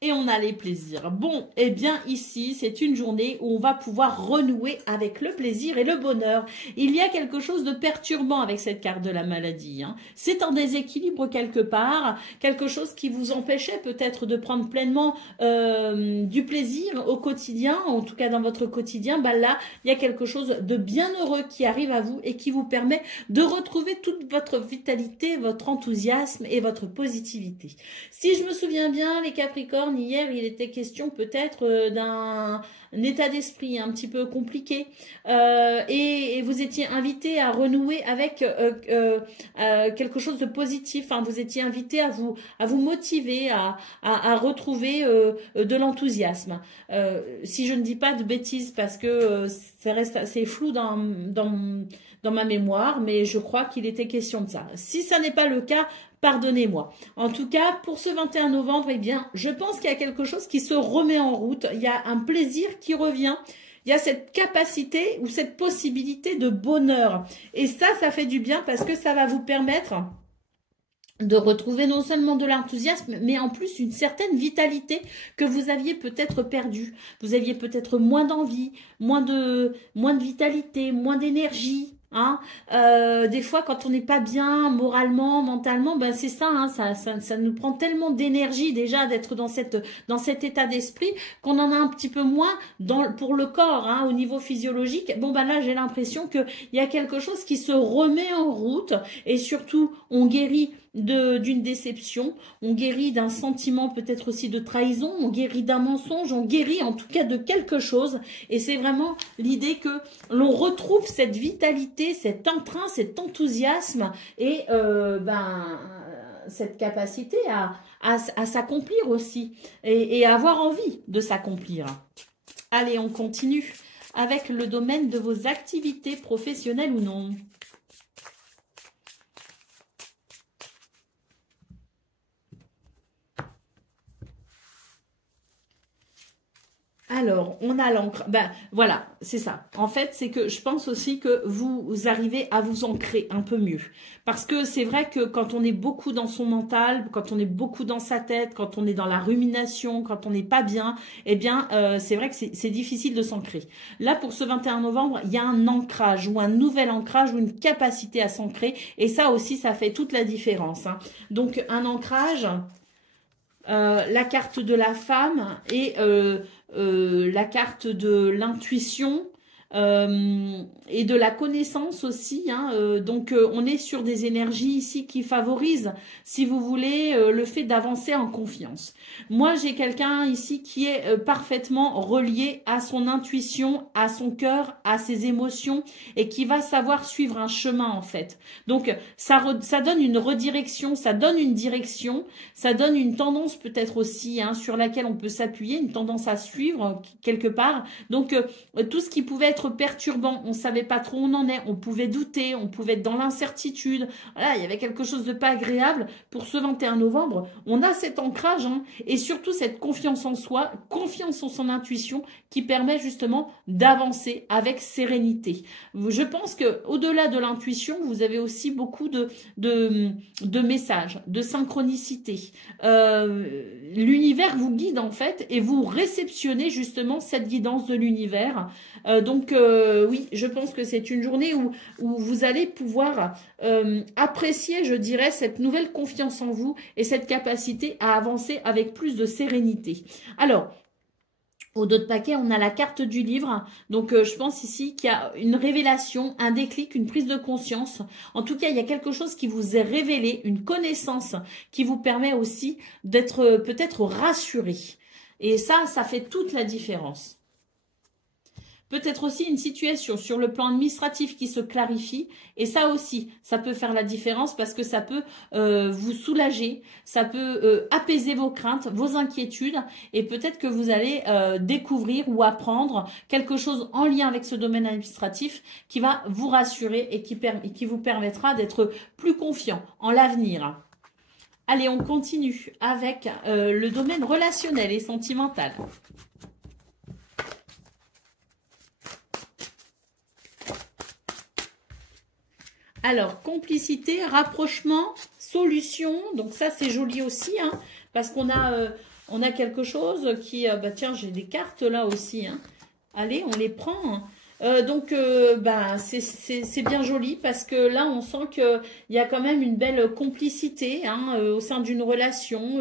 et on a les plaisirs. Bon, eh bien ici, c'est une journée où on va pouvoir renouer avec le plaisir et le bonheur. Il y a quelque chose de perturbant avec cette carte de la maladie, hein. C'est un déséquilibre quelque part, quelque chose qui vous empêchait peut-être de prendre pleinement du plaisir au quotidien, en tout cas dans votre quotidien. Bah là, il y a quelque chose de bien heureux qui arrive à vous et qui vous permet de retrouver toute votre vitalité, votre enthousiasme et votre positivité. Si je me souviens bien, les Capricornes, hier, il était question peut-être d'un état d'esprit un petit peu compliqué et vous étiez invité à renouer avec quelque chose de positif. Hein. Vous étiez invité à vous motiver, à retrouver de l'enthousiasme. Si je ne dis pas de bêtises parce que ça reste assez flou dans ma mémoire, mais je crois qu'il était question de ça. Si ça n'est pas le cas, pardonnez-moi. En tout cas, pour ce 21 novembre, eh bien, je pense qu'il y a quelque chose qui se remet en route. Il y a un plaisir qui revient. Il y a cette capacité ou cette possibilité de bonheur. Et ça fait du bien parce que ça va vous permettre de retrouver non seulement de l'enthousiasme, mais en plus une certaine vitalité que vous aviez peut-être perdue. Vous aviez peut-être moins d'envie, moins de vitalité, moins d'énergie. Hein. Des fois, quand on n'est pas bien moralement, mentalement, ben c'est ça, hein, ça nous prend tellement d'énergie déjà d'être dans cet état d'esprit qu'on en a un petit peu moins pour le corps, hein, au niveau physiologique. Bon, ben là, j'ai l'impression qu'il y a quelque chose qui se remet en route et surtout, on guérit d'une déception, on guérit d'un sentiment peut-être aussi de trahison, on guérit d'un mensonge, on guérit en tout cas de quelque chose et c'est vraiment l'idée que l'on retrouve cette vitalité, cet entrain, cet enthousiasme et cette capacité à s'accomplir aussi et à avoir envie de s'accomplir. Allez, on continue avec le domaine de vos activités professionnelles ou non. Alors, on a l'encre. Ben, voilà, c'est ça. En fait, c'est que je pense aussi que vous arrivez à vous ancrer un peu mieux. Parce que c'est vrai que quand on est beaucoup dans son mental, quand on est beaucoup dans sa tête, quand on est dans la rumination, quand on n'est pas bien, eh bien, c'est vrai que c'est difficile de s'ancrer. Là, pour ce 21 novembre, il y a un ancrage ou un nouvel ancrage ou une capacité à s'ancrer. Et ça aussi, ça fait toute la différence. Hein. Donc, un ancrage... la carte de la femme et la carte de l'intuition et de la connaissance aussi. Hein, donc, on est sur des énergies ici qui favorisent, si vous voulez, le fait d'avancer en confiance. Moi, j'ai quelqu'un ici qui est parfaitement relié à son intuition, à son cœur, à ses émotions et qui va savoir suivre un chemin en fait. Donc, ça donne une redirection, ça donne une direction, ça donne une tendance peut-être aussi hein, sur laquelle on peut s'appuyer, une tendance à suivre quelque part. Donc, tout ce qui pouvait être perturbant, on ne savait pas trop où on en est, on pouvait douter, on pouvait être dans l'incertitude. Voilà, il y avait quelque chose de pas agréable. Pour ce 21 novembre, on a cet ancrage hein, et surtout cette confiance en soi, confiance en son intuition qui permet justement d'avancer avec sérénité. Je pense que au-delà de l'intuition, vous avez aussi beaucoup de messages, de synchronicité. L'univers vous guide en fait et vous réceptionnez justement cette guidance de l'univers. Donc oui, je pense que c'est une journée où vous allez pouvoir apprécier, je dirais, cette nouvelle confiance en vous et cette capacité à avancer avec plus de sérénité. Alors, au dos de paquet, on a la carte du livre. Donc, je pense ici qu'il y a une révélation, un déclic, une prise de conscience. En tout cas, il y a quelque chose qui vous est révélé, une connaissance qui vous permet aussi d'être peut-être rassuré. Et ça fait toute la différence. Peut-être aussi une situation sur le plan administratif qui se clarifie. Et ça aussi, ça peut faire la différence parce que ça peut vous soulager, ça peut apaiser vos craintes, vos inquiétudes. Et peut-être que vous allez découvrir ou apprendre quelque chose en lien avec ce domaine administratif qui va vous rassurer et qui vous permettra d'être plus confiant en l'avenir. Allez, on continue avec le domaine relationnel et sentimental. Alors, complicité, rapprochement, solution. Donc ça, c'est joli aussi, hein, parce qu'on a quelque chose qui... bah tiens, j'ai des cartes là aussi. Hein. Allez, on les prend. Hein. Donc, c'est bien joli parce que là, on sent qu'il y a quand même une belle complicité hein, au sein d'une relation,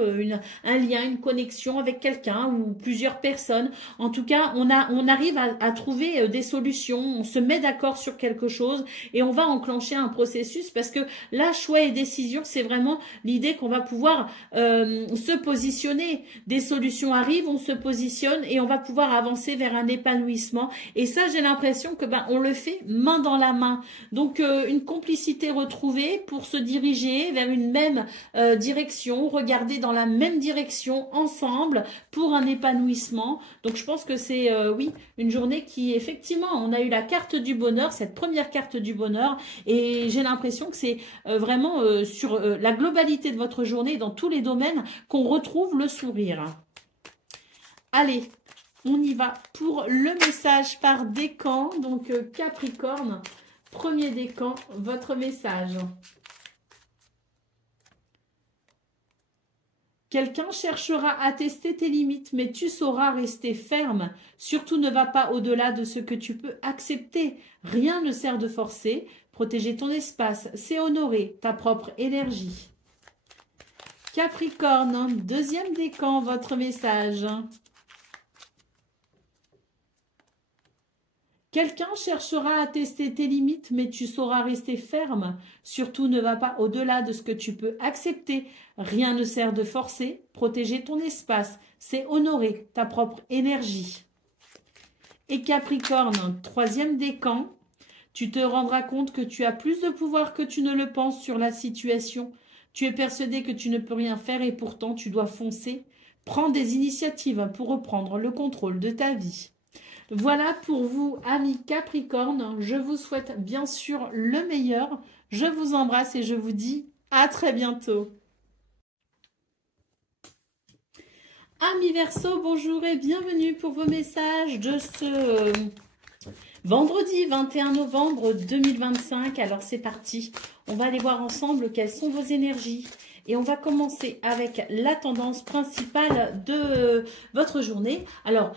un lien, une connexion avec quelqu'un ou plusieurs personnes. En tout cas, on arrive à trouver des solutions, on se met d'accord sur quelque chose et on va enclencher un processus parce que là, choix et décision, c'est vraiment l'idée qu'on va pouvoir se positionner. Des solutions arrivent, on se positionne et on va pouvoir avancer vers un épanouissement. Et ça, j'ai l'impression que on le fait main dans la main. Donc une complicité retrouvée pour se diriger vers une même direction, regarder dans la même direction ensemble pour un épanouissement. Donc je pense que c'est oui, une journée qui effectivement, on a eu la carte du bonheur, cette première carte du bonheur et j'ai l'impression que c'est vraiment sur la globalité de votre journée dans tous les domaines qu'on retrouve le sourire. Allez, on y va pour le message par décan. Donc, Capricorne, premier décan, votre message. Quelqu'un cherchera à tester tes limites, mais tu sauras rester ferme. Surtout ne va pas au-delà de ce que tu peux accepter. Rien ne sert de forcer. Protéger ton espace, c'est honorer ta propre énergie. Capricorne, deuxième décan, votre message. Quelqu'un cherchera à tester tes limites, mais tu sauras rester ferme. Surtout ne va pas au-delà de ce que tu peux accepter. Rien ne sert de forcer. Protéger ton espace, c'est honorer ta propre énergie. Et Capricorne, troisième décan, tu te rendras compte que tu as plus de pouvoir que tu ne le penses sur la situation. Tu es persuadé que tu ne peux rien faire et pourtant tu dois foncer. Prends des initiatives pour reprendre le contrôle de ta vie. Voilà pour vous, amis Capricorne. Je vous souhaite bien sûr le meilleur. Je vous embrasse et je vous dis à très bientôt. Amis Verseau, bonjour et bienvenue pour vos messages de ce vendredi 21 novembre 2025. Alors c'est parti, on va aller voir ensemble quelles sont vos énergies. Et on va commencer avec la tendance principale de votre journée. Alors,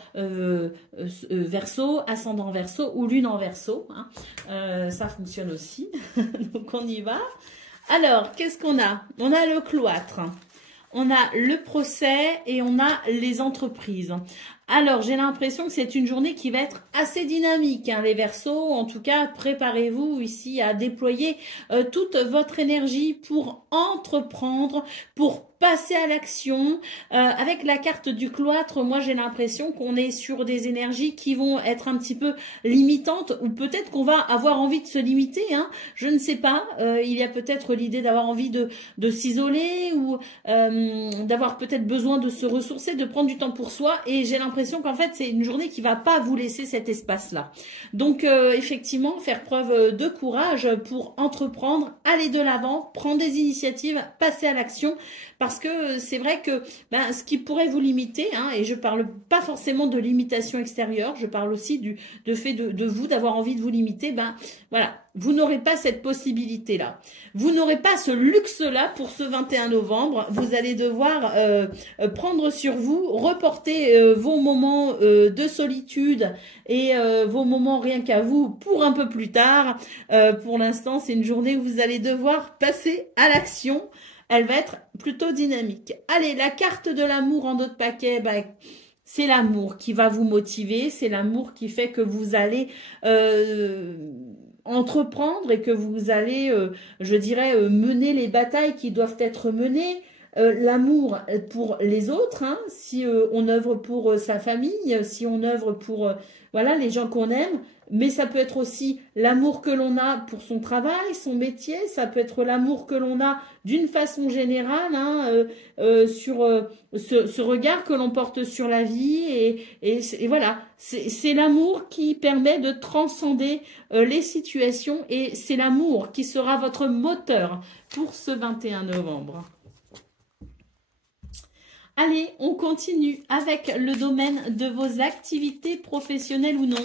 Verseau, ascendant Verseau ou lune en Verseau, hein, ça fonctionne aussi. Donc on y va. Alors, qu'est-ce qu'on a? On a le cloître, on a le procès et on a les entreprises. Alors, j'ai l'impression que c'est une journée qui va être assez dynamique, hein, les Verseaux. En tout cas, préparez-vous ici à déployer toute votre énergie pour entreprendre, pour passer à l'action. Avec la carte du cloître, moi, j'ai l'impression qu'on est sur des énergies qui vont être un petit peu limitantes ou peut-être qu'on va avoir envie de se limiter, hein. Je ne sais pas. Il y a peut-être l'idée d'avoir envie de s'isoler ou d'avoir peut-être besoin de se ressourcer, de prendre du temps pour soi. Et j'ai l'impression qu'en fait, c'est une journée qui va pas vous laisser cet espace-là. Donc, effectivement, faire preuve de courage pour entreprendre, aller de l'avant, prendre des initiatives, passer à l'action. Parce que c'est vrai que ce qui pourrait vous limiter, hein, et je parle pas forcément de limitation extérieure, je parle aussi de fait de vous, d'avoir envie de vous limiter, voilà, vous n'aurez pas cette possibilité-là. Vous n'aurez pas ce luxe-là pour ce 21 novembre. Vous allez devoir prendre sur vous, reporter vos moments de solitude et vos moments rien qu'à vous pour un peu plus tard. Pour l'instant, c'est une journée où vous allez devoir passer à l'action. Elle va être plutôt dynamique. Allez, la carte de l'amour en d'autres paquets, c'est l'amour qui va vous motiver. C'est l'amour qui fait que vous allez entreprendre et que vous allez, je dirais, mener les batailles qui doivent être menées. L'amour pour les autres, hein, si on œuvre pour sa famille, si on œuvre pour voilà, les gens qu'on aime, mais ça peut être aussi l'amour que l'on a pour son travail, son métier, ça peut être l'amour que l'on a d'une façon générale, hein, sur ce regard que l'on porte sur la vie, et voilà, c'est l'amour qui permet de transcender les situations, et c'est l'amour qui sera votre moteur pour ce 21 novembre. Allez, on continue avec le domaine de vos activités professionnelles ou non.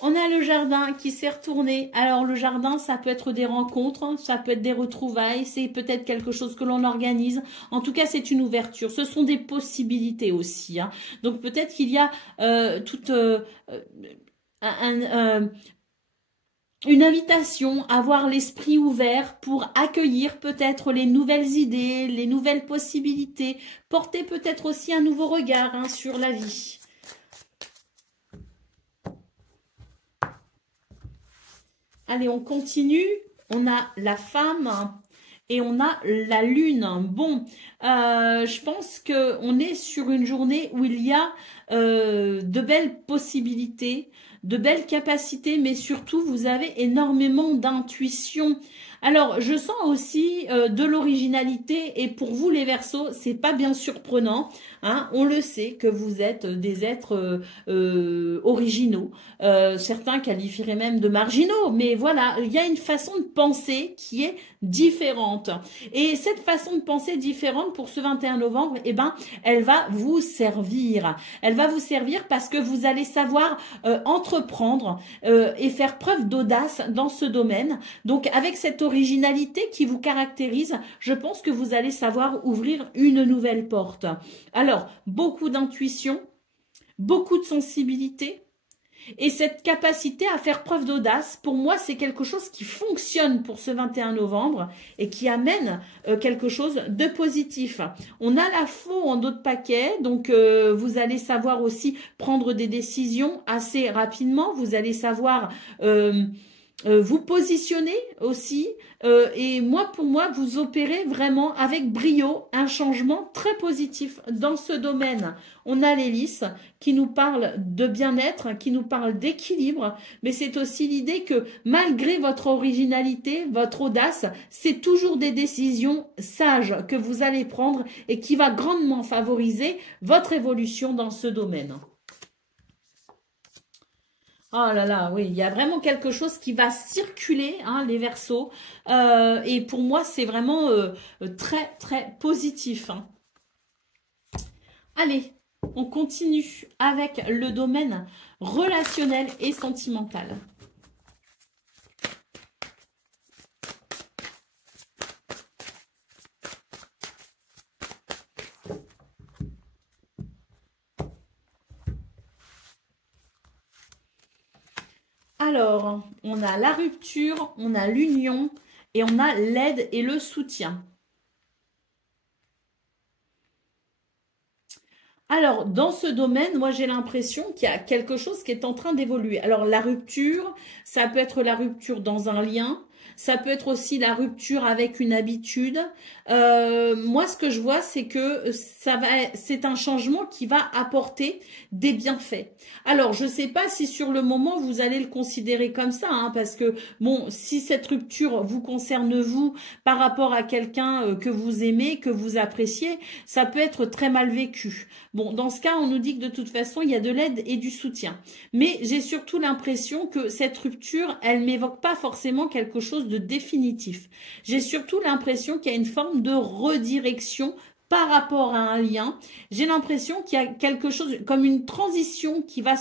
On a le jardin qui s'est retourné. Alors, le jardin, ça peut être des rencontres, ça peut être des retrouvailles, c'est peut-être quelque chose que l'on organise. En tout cas, c'est une ouverture. Ce sont des possibilités aussi, hein. Donc, peut-être qu'il y a une invitation à avoir l'esprit ouvert pour accueillir peut-être les nouvelles idées, les nouvelles possibilités, porter peut-être aussi un nouveau regard, hein, sur la vie. Allez, on continue. On a la femme et on a la lune. Bon, je pense qu'on est sur une journée où il y a de belles possibilités, de belles capacités, mais surtout, vous avez énormément d'intuition. Alors, je sens aussi de l'originalité, et pour vous les Verseaux, c'est pas bien surprenant, hein. On le sait que vous êtes des êtres originaux. Certains qualifieraient même de marginaux, mais voilà, il y a une façon de penser qui est différente. Et cette façon de penser différente pour ce 21 novembre, elle va vous servir. Elle va vous servir parce que vous allez savoir entreprendre et faire preuve d'audace dans ce domaine. Donc avec cette originalité qui vous caractérise, je pense que vous allez savoir ouvrir une nouvelle porte. Alors, beaucoup d'intuition, beaucoup de sensibilité. Et cette capacité à faire preuve d'audace, pour moi, c'est quelque chose qui fonctionne pour ce 21 novembre et qui amène quelque chose de positif. On a la faux en d'autres paquets, donc vous allez savoir aussi prendre des décisions assez rapidement. Vous allez savoir vous positionner aussi. Et moi, pour moi, vous opérez vraiment avec brio un changement très positif dans ce domaine. On a l'hélice qui nous parle de bien-être, qui nous parle d'équilibre, mais c'est aussi l'idée que malgré votre originalité, votre audace, c'est toujours des décisions sages que vous allez prendre et qui va grandement favoriser votre évolution dans ce domaine. Oh là là, oui, il y a vraiment quelque chose qui va circuler, hein, les Verseaux. Et pour moi, c'est vraiment très, très positif. Hein. Allez, on continue avec le domaine relationnel et sentimental. Alors, on a la rupture, on a l'union et on a l'aide et le soutien. Alors, dans ce domaine, moi, j'ai l'impression qu'il y a quelque chose qui est en train d'évoluer. Alors, la rupture, ça peut être la rupture dans un lien. Ça peut être aussi la rupture avec une habitude. Moi, ce que je vois, c'est que c'est un changement qui va apporter des bienfaits. Alors, je ne sais pas si sur le moment, vous allez le considérer comme ça, hein, parce que, bon, si cette rupture vous concerne vous par rapport à quelqu'un que vous aimez, que vous appréciez, ça peut être très mal vécu. Bon, dans ce cas, on nous dit que de toute façon, il y a de l'aide et du soutien. Mais j'ai surtout l'impression que cette rupture, elle m'évoque pas forcément quelque chose de définitif. J'ai surtout l'impression qu'il y a une forme de redirection par rapport à un lien. J'ai l'impression qu'il y a quelque chose comme une transition qui va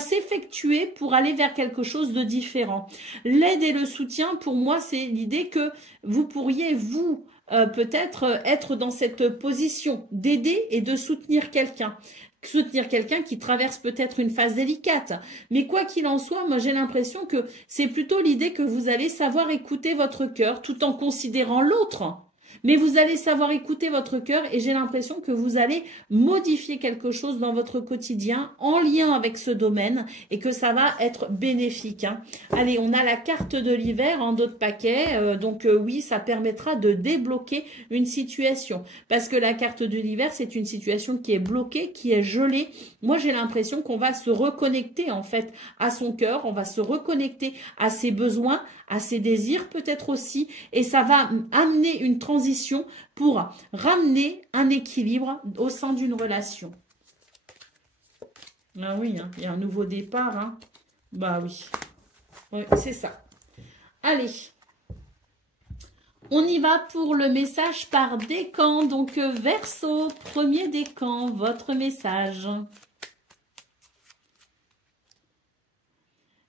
s'effectuer pour aller vers quelque chose de différent. L'aide et le soutien, pour moi, c'est l'idée que vous pourriez, vous, peut-être être dans cette position d'aider et de soutenir quelqu'un. Soutenir quelqu'un qui traverse peut-être une phase délicate. Mais quoi qu'il en soit, moi j'ai l'impression que c'est plutôt l'idée que vous allez savoir écouter votre cœur tout en considérant l'autre. Mais vous allez savoir écouter votre cœur et j'ai l'impression que vous allez modifier quelque chose dans votre quotidien en lien avec ce domaine et que ça va être bénéfique. Hein. Allez, on a la carte de l'hiver en d'autres paquets. Donc oui, ça permettra de débloquer une situation. Parce que la carte de l'hiver, c'est une situation qui est bloquée, qui est gelée. Moi, j'ai l'impression qu'on va se reconnecter en fait à son cœur. On va se reconnecter à ses besoins, à ses désirs peut-être aussi. Et ça va amener une transition pour ramener un équilibre au sein d'une relation. Ah oui, hein, il y a un nouveau départ. Hein. Bah oui, oui c'est ça. Allez, on y va pour le message par décan. Donc, Verseau, premier décan, votre message.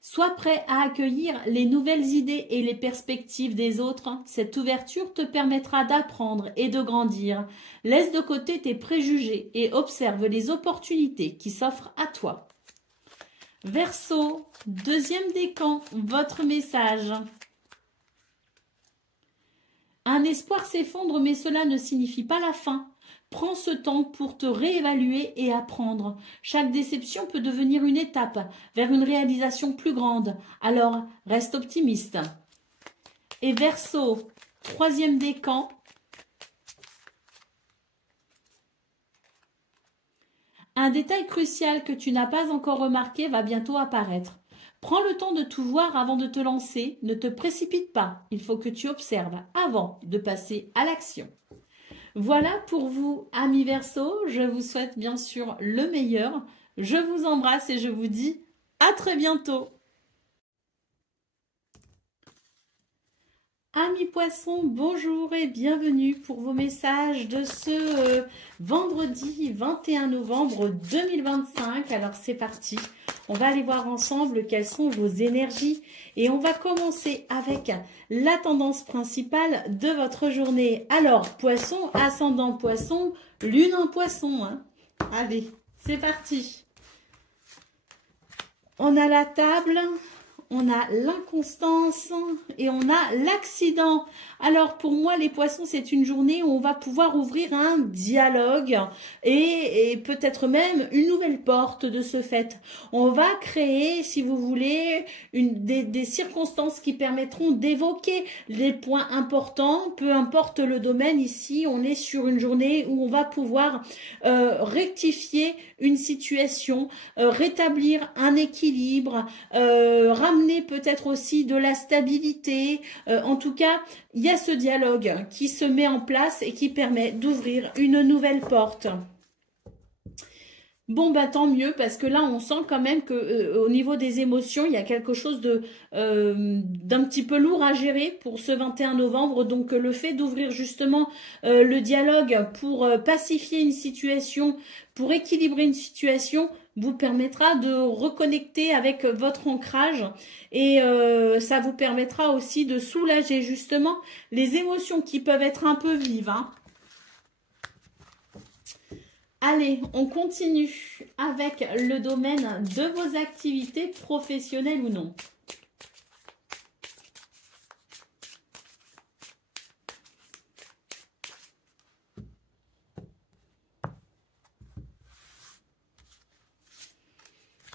Sois prêt à accueillir les nouvelles idées et les perspectives des autres. Cette ouverture te permettra d'apprendre et de grandir. Laisse de côté tes préjugés et observe les opportunités qui s'offrent à toi. Verseau, deuxième décan, votre message. Un espoir s'effondre, mais cela ne signifie pas la fin. Prends ce temps pour te réévaluer et apprendre. Chaque déception peut devenir une étape vers une réalisation plus grande. Alors, reste optimiste. Et Verseau, troisième décan. Un détail crucial que tu n'as pas encore remarqué va bientôt apparaître. Prends le temps de tout voir avant de te lancer. Ne te précipite pas. Il faut que tu observes avant de passer à l'action. Voilà pour vous, amis Verseau. Je vous souhaite bien sûr le meilleur. Je vous embrasse et je vous dis à très bientôt. Amis Poissons, bonjour et bienvenue pour vos messages de ce vendredi 21 novembre 2025. Alors c'est parti, On va aller voir ensemble quelles sont vos énergies. Et on va commencer avec la tendance principale de votre journée. Alors, poisson, ascendant poisson, lune en poisson. Hein. Allez, c'est parti. On a la table, on a l'inconstance et on a l'accident. Alors pour moi les poissons, c'est une journée où on va pouvoir ouvrir un dialogue et peut-être même une nouvelle porte de ce fait. On va créer, si vous voulez, des circonstances qui permettront d'évoquer les points importants, peu importe le domaine. Ici on est sur une journée où on va pouvoir rectifier une situation, rétablir un équilibre, ramener peut-être aussi de la stabilité. En tout cas, il y a ce dialogue qui se met en place et qui permet d'ouvrir une nouvelle porte. Bon, bah tant mieux, parce que là, on sent quand même que au niveau des émotions, il y a quelque chose d'un petit peu lourd à gérer pour ce 21 novembre. Donc, le fait d'ouvrir justement le dialogue pour pacifier une situation, pour équilibrer une situation, vous permettra de reconnecter avec votre ancrage et ça vous permettra aussi de soulager justement les émotions qui peuvent être un peu vives. Hein. Allez, on continue avec le domaine de vos activités professionnelles ou non.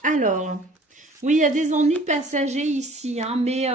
Alors, oui, il y a des ennuis passagers ici, hein, mais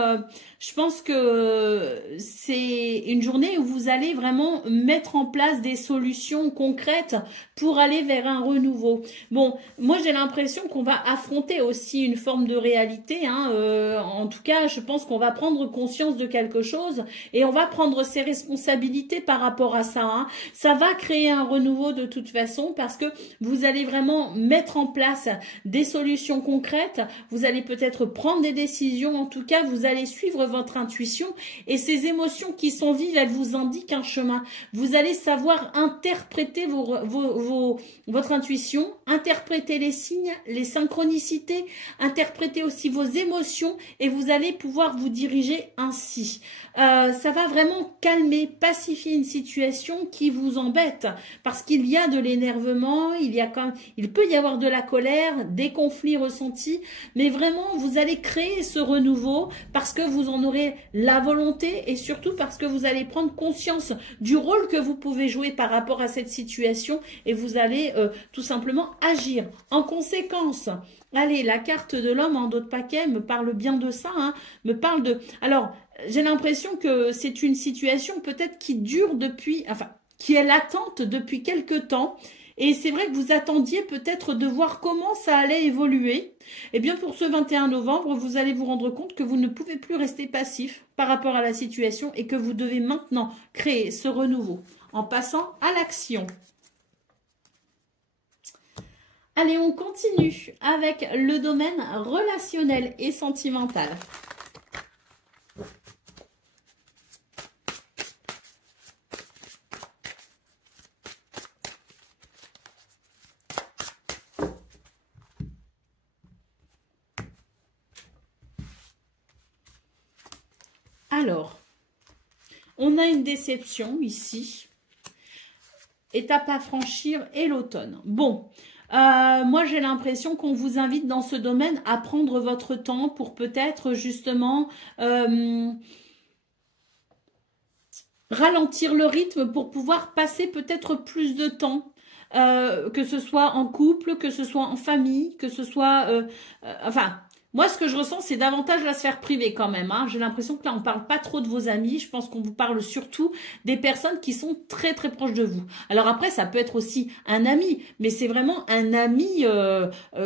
je pense que c'est une journée où vous allez vraiment mettre en place des solutions concrètes pour aller vers un renouveau. Bon, moi j'ai l'impression qu'on va affronter aussi une forme de réalité. Hein, en tout cas, je pense qu'on va prendre conscience de quelque chose et on va prendre ses responsabilités par rapport à ça. Hein. Ça va créer un renouveau de toute façon parce que vous allez vraiment mettre en place des solutions concrètes. Vous allez peut-être prendre des décisions. En tout cas, vous allez suivre votre intuition et ces émotions qui sont vives, elles vous indiquent un chemin. Vous allez savoir interpréter votre intuition, interpréter les signes, les synchronicités, interpréter aussi vos émotions et vous allez pouvoir vous diriger ainsi. Ça va vraiment calmer, pacifier une situation qui vous embête parce qu'il y a de l'énervement, il peut y avoir de la colère, des conflits ressentis, mais vraiment vous allez créer ce renouveau parce que vous en aurez la volonté et surtout parce que vous allez prendre conscience du rôle que vous pouvez jouer par rapport à cette situation et vous allez tout simplement agir en conséquence. Allez, la carte de l'homme en dos de paquet me parle bien de ça, hein, me parle de... Alors, j'ai l'impression que c'est une situation peut-être qui dure depuis... Enfin, qui est latente depuis quelque temps. Et c'est vrai que vous attendiez peut-être de voir comment ça allait évoluer. Eh bien, pour ce 21 novembre, vous allez vous rendre compte que vous ne pouvez plus rester passif par rapport à la situation et que vous devez maintenant créer ce renouveau en passant à l'action. Allez, on continue avec le domaine relationnel et sentimental. Alors, on a une déception ici. Étape à franchir et l'automne. Bon, moi j'ai l'impression qu'on vous invite dans ce domaine à prendre votre temps pour peut-être justement ralentir le rythme pour pouvoir passer peut-être plus de temps. Que ce soit en couple, que ce soit en famille, que ce soit... enfin... Moi, ce que je ressens, c'est davantage la sphère privée quand même. Hein. J'ai l'impression que là, on ne parle pas trop de vos amis. Je pense qu'on vous parle surtout des personnes qui sont très, très proches de vous. Alors après, ça peut être aussi un ami, mais c'est vraiment un ami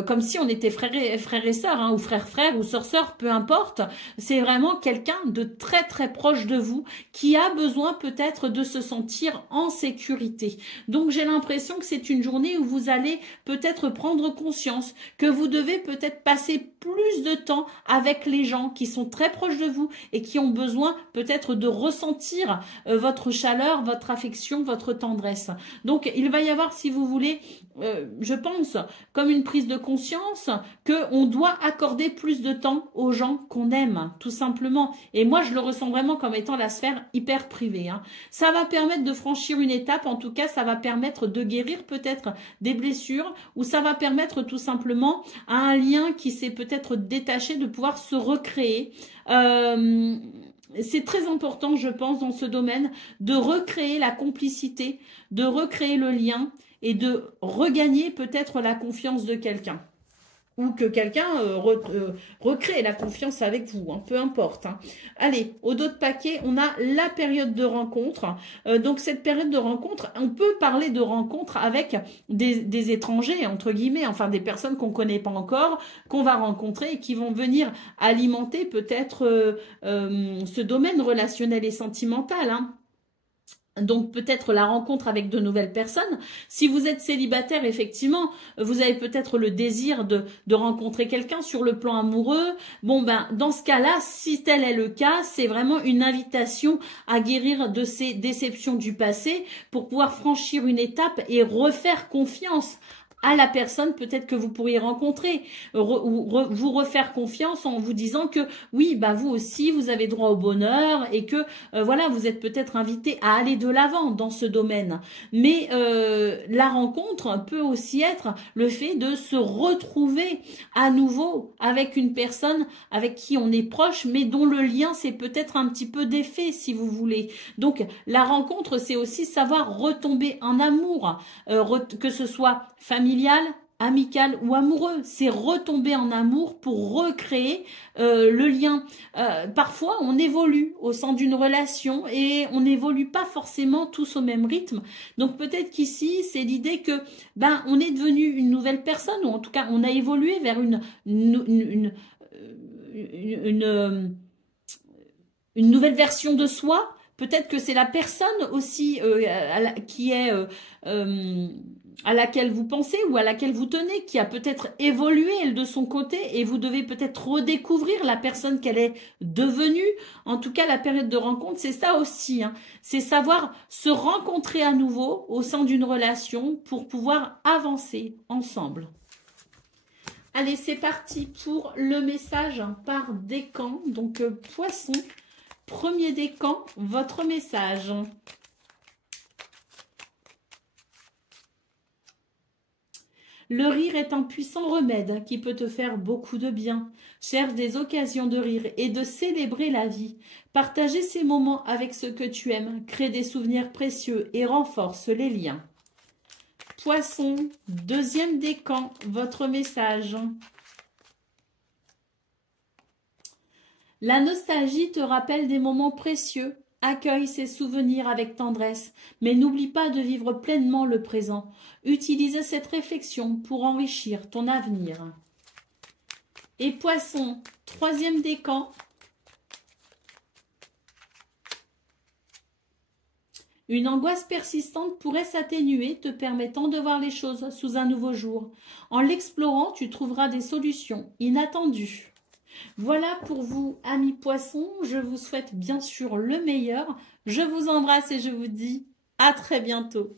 comme si on était frère et sœur, hein, ou frère, ou sœur, peu importe. C'est vraiment quelqu'un de très, très proche de vous qui a besoin peut-être de se sentir en sécurité. Donc, j'ai l'impression que c'est une journée où vous allez peut-être prendre conscience que vous devez peut-être passer plus plus de temps avec les gens qui sont très proches de vous et qui ont besoin peut-être de ressentir votre chaleur, votre affection, votre tendresse. Donc, il va y avoir, si vous voulez, je pense, comme une prise de conscience qu'on doit accorder plus de temps aux gens qu'on aime, tout simplement. Et moi, je le ressens vraiment comme étant la sphère hyper privée. Hein. Ça va permettre de franchir une étape, en tout cas, ça va permettre de guérir peut-être des blessures, ou ça va permettre tout simplement à un lien qui s'est peut-être détaché de pouvoir se recréer. C'est très important, je pense, dans ce domaine, de recréer la complicité, de recréer le lien et de regagner peut-être la confiance de quelqu'un. Ou que quelqu'un recrée la confiance avec vous, hein, peu importe. Hein. Allez, au dos de paquet, on a la période de rencontre. Donc, cette période de rencontre, on peut parler de rencontre avec des étrangers, entre guillemets, enfin des personnes qu'on ne connaît pas encore, qu'on va rencontrer et qui vont venir alimenter peut-être ce domaine relationnel et sentimental, hein. Donc peut-être la rencontre avec de nouvelles personnes. Si vous êtes célibataire, effectivement, vous avez peut-être le désir de rencontrer quelqu'un sur le plan amoureux. Bon ben dans ce cas-là, si tel est le cas, c'est vraiment une invitation à guérir de ces déceptions du passé pour pouvoir franchir une étape et refaire confiance à la personne peut-être que vous pourriez rencontrer, vous refaire confiance en vous disant que oui, bah vous aussi, vous avez droit au bonheur et que voilà, vous êtes peut-être invité à aller de l'avant dans ce domaine. Mais la rencontre peut aussi être le fait de se retrouver à nouveau avec une personne avec qui on est proche, mais dont le lien s'est peut-être un petit peu défait, si vous voulez. Donc, la rencontre, c'est aussi savoir retomber en amour, que ce soit familial, amical ou amoureux, c'est retomber en amour pour recréer le lien. Parfois, on évolue au sein d'une relation et on n'évolue pas forcément tous au même rythme. Donc peut-être qu'ici, c'est l'idée que ben on est devenu une nouvelle personne, ou en tout cas, on a évolué vers une nouvelle version de soi. Peut-être que c'est la personne aussi qui est à laquelle vous pensez ou à laquelle vous tenez, qui a peut-être évolué elle de son côté et vous devez peut-être redécouvrir la personne qu'elle est devenue. En tout cas, la période de rencontre, c'est ça aussi. Hein. C'est savoir se rencontrer à nouveau au sein d'une relation pour pouvoir avancer ensemble. Allez, c'est parti pour le message par décan. Donc, Poisson, premier décan, votre message. Le rire est un puissant remède qui peut te faire beaucoup de bien. Cherche des occasions de rire et de célébrer la vie. Partager ces moments avec ceux que tu aimes, crée des souvenirs précieux et renforce les liens. Poisson, deuxième décan, votre message. La nostalgie te rappelle des moments précieux. Accueille ces souvenirs avec tendresse, mais n'oublie pas de vivre pleinement le présent. Utilise cette réflexion pour enrichir ton avenir. Et Poisson, troisième décan. Une angoisse persistante pourrait s'atténuer, te permettant de voir les choses sous un nouveau jour. En l'explorant, tu trouveras des solutions inattendues. Voilà pour vous, amis poissons. Je vous souhaite bien sûr le meilleur. Je vous embrasse et je vous dis à très bientôt.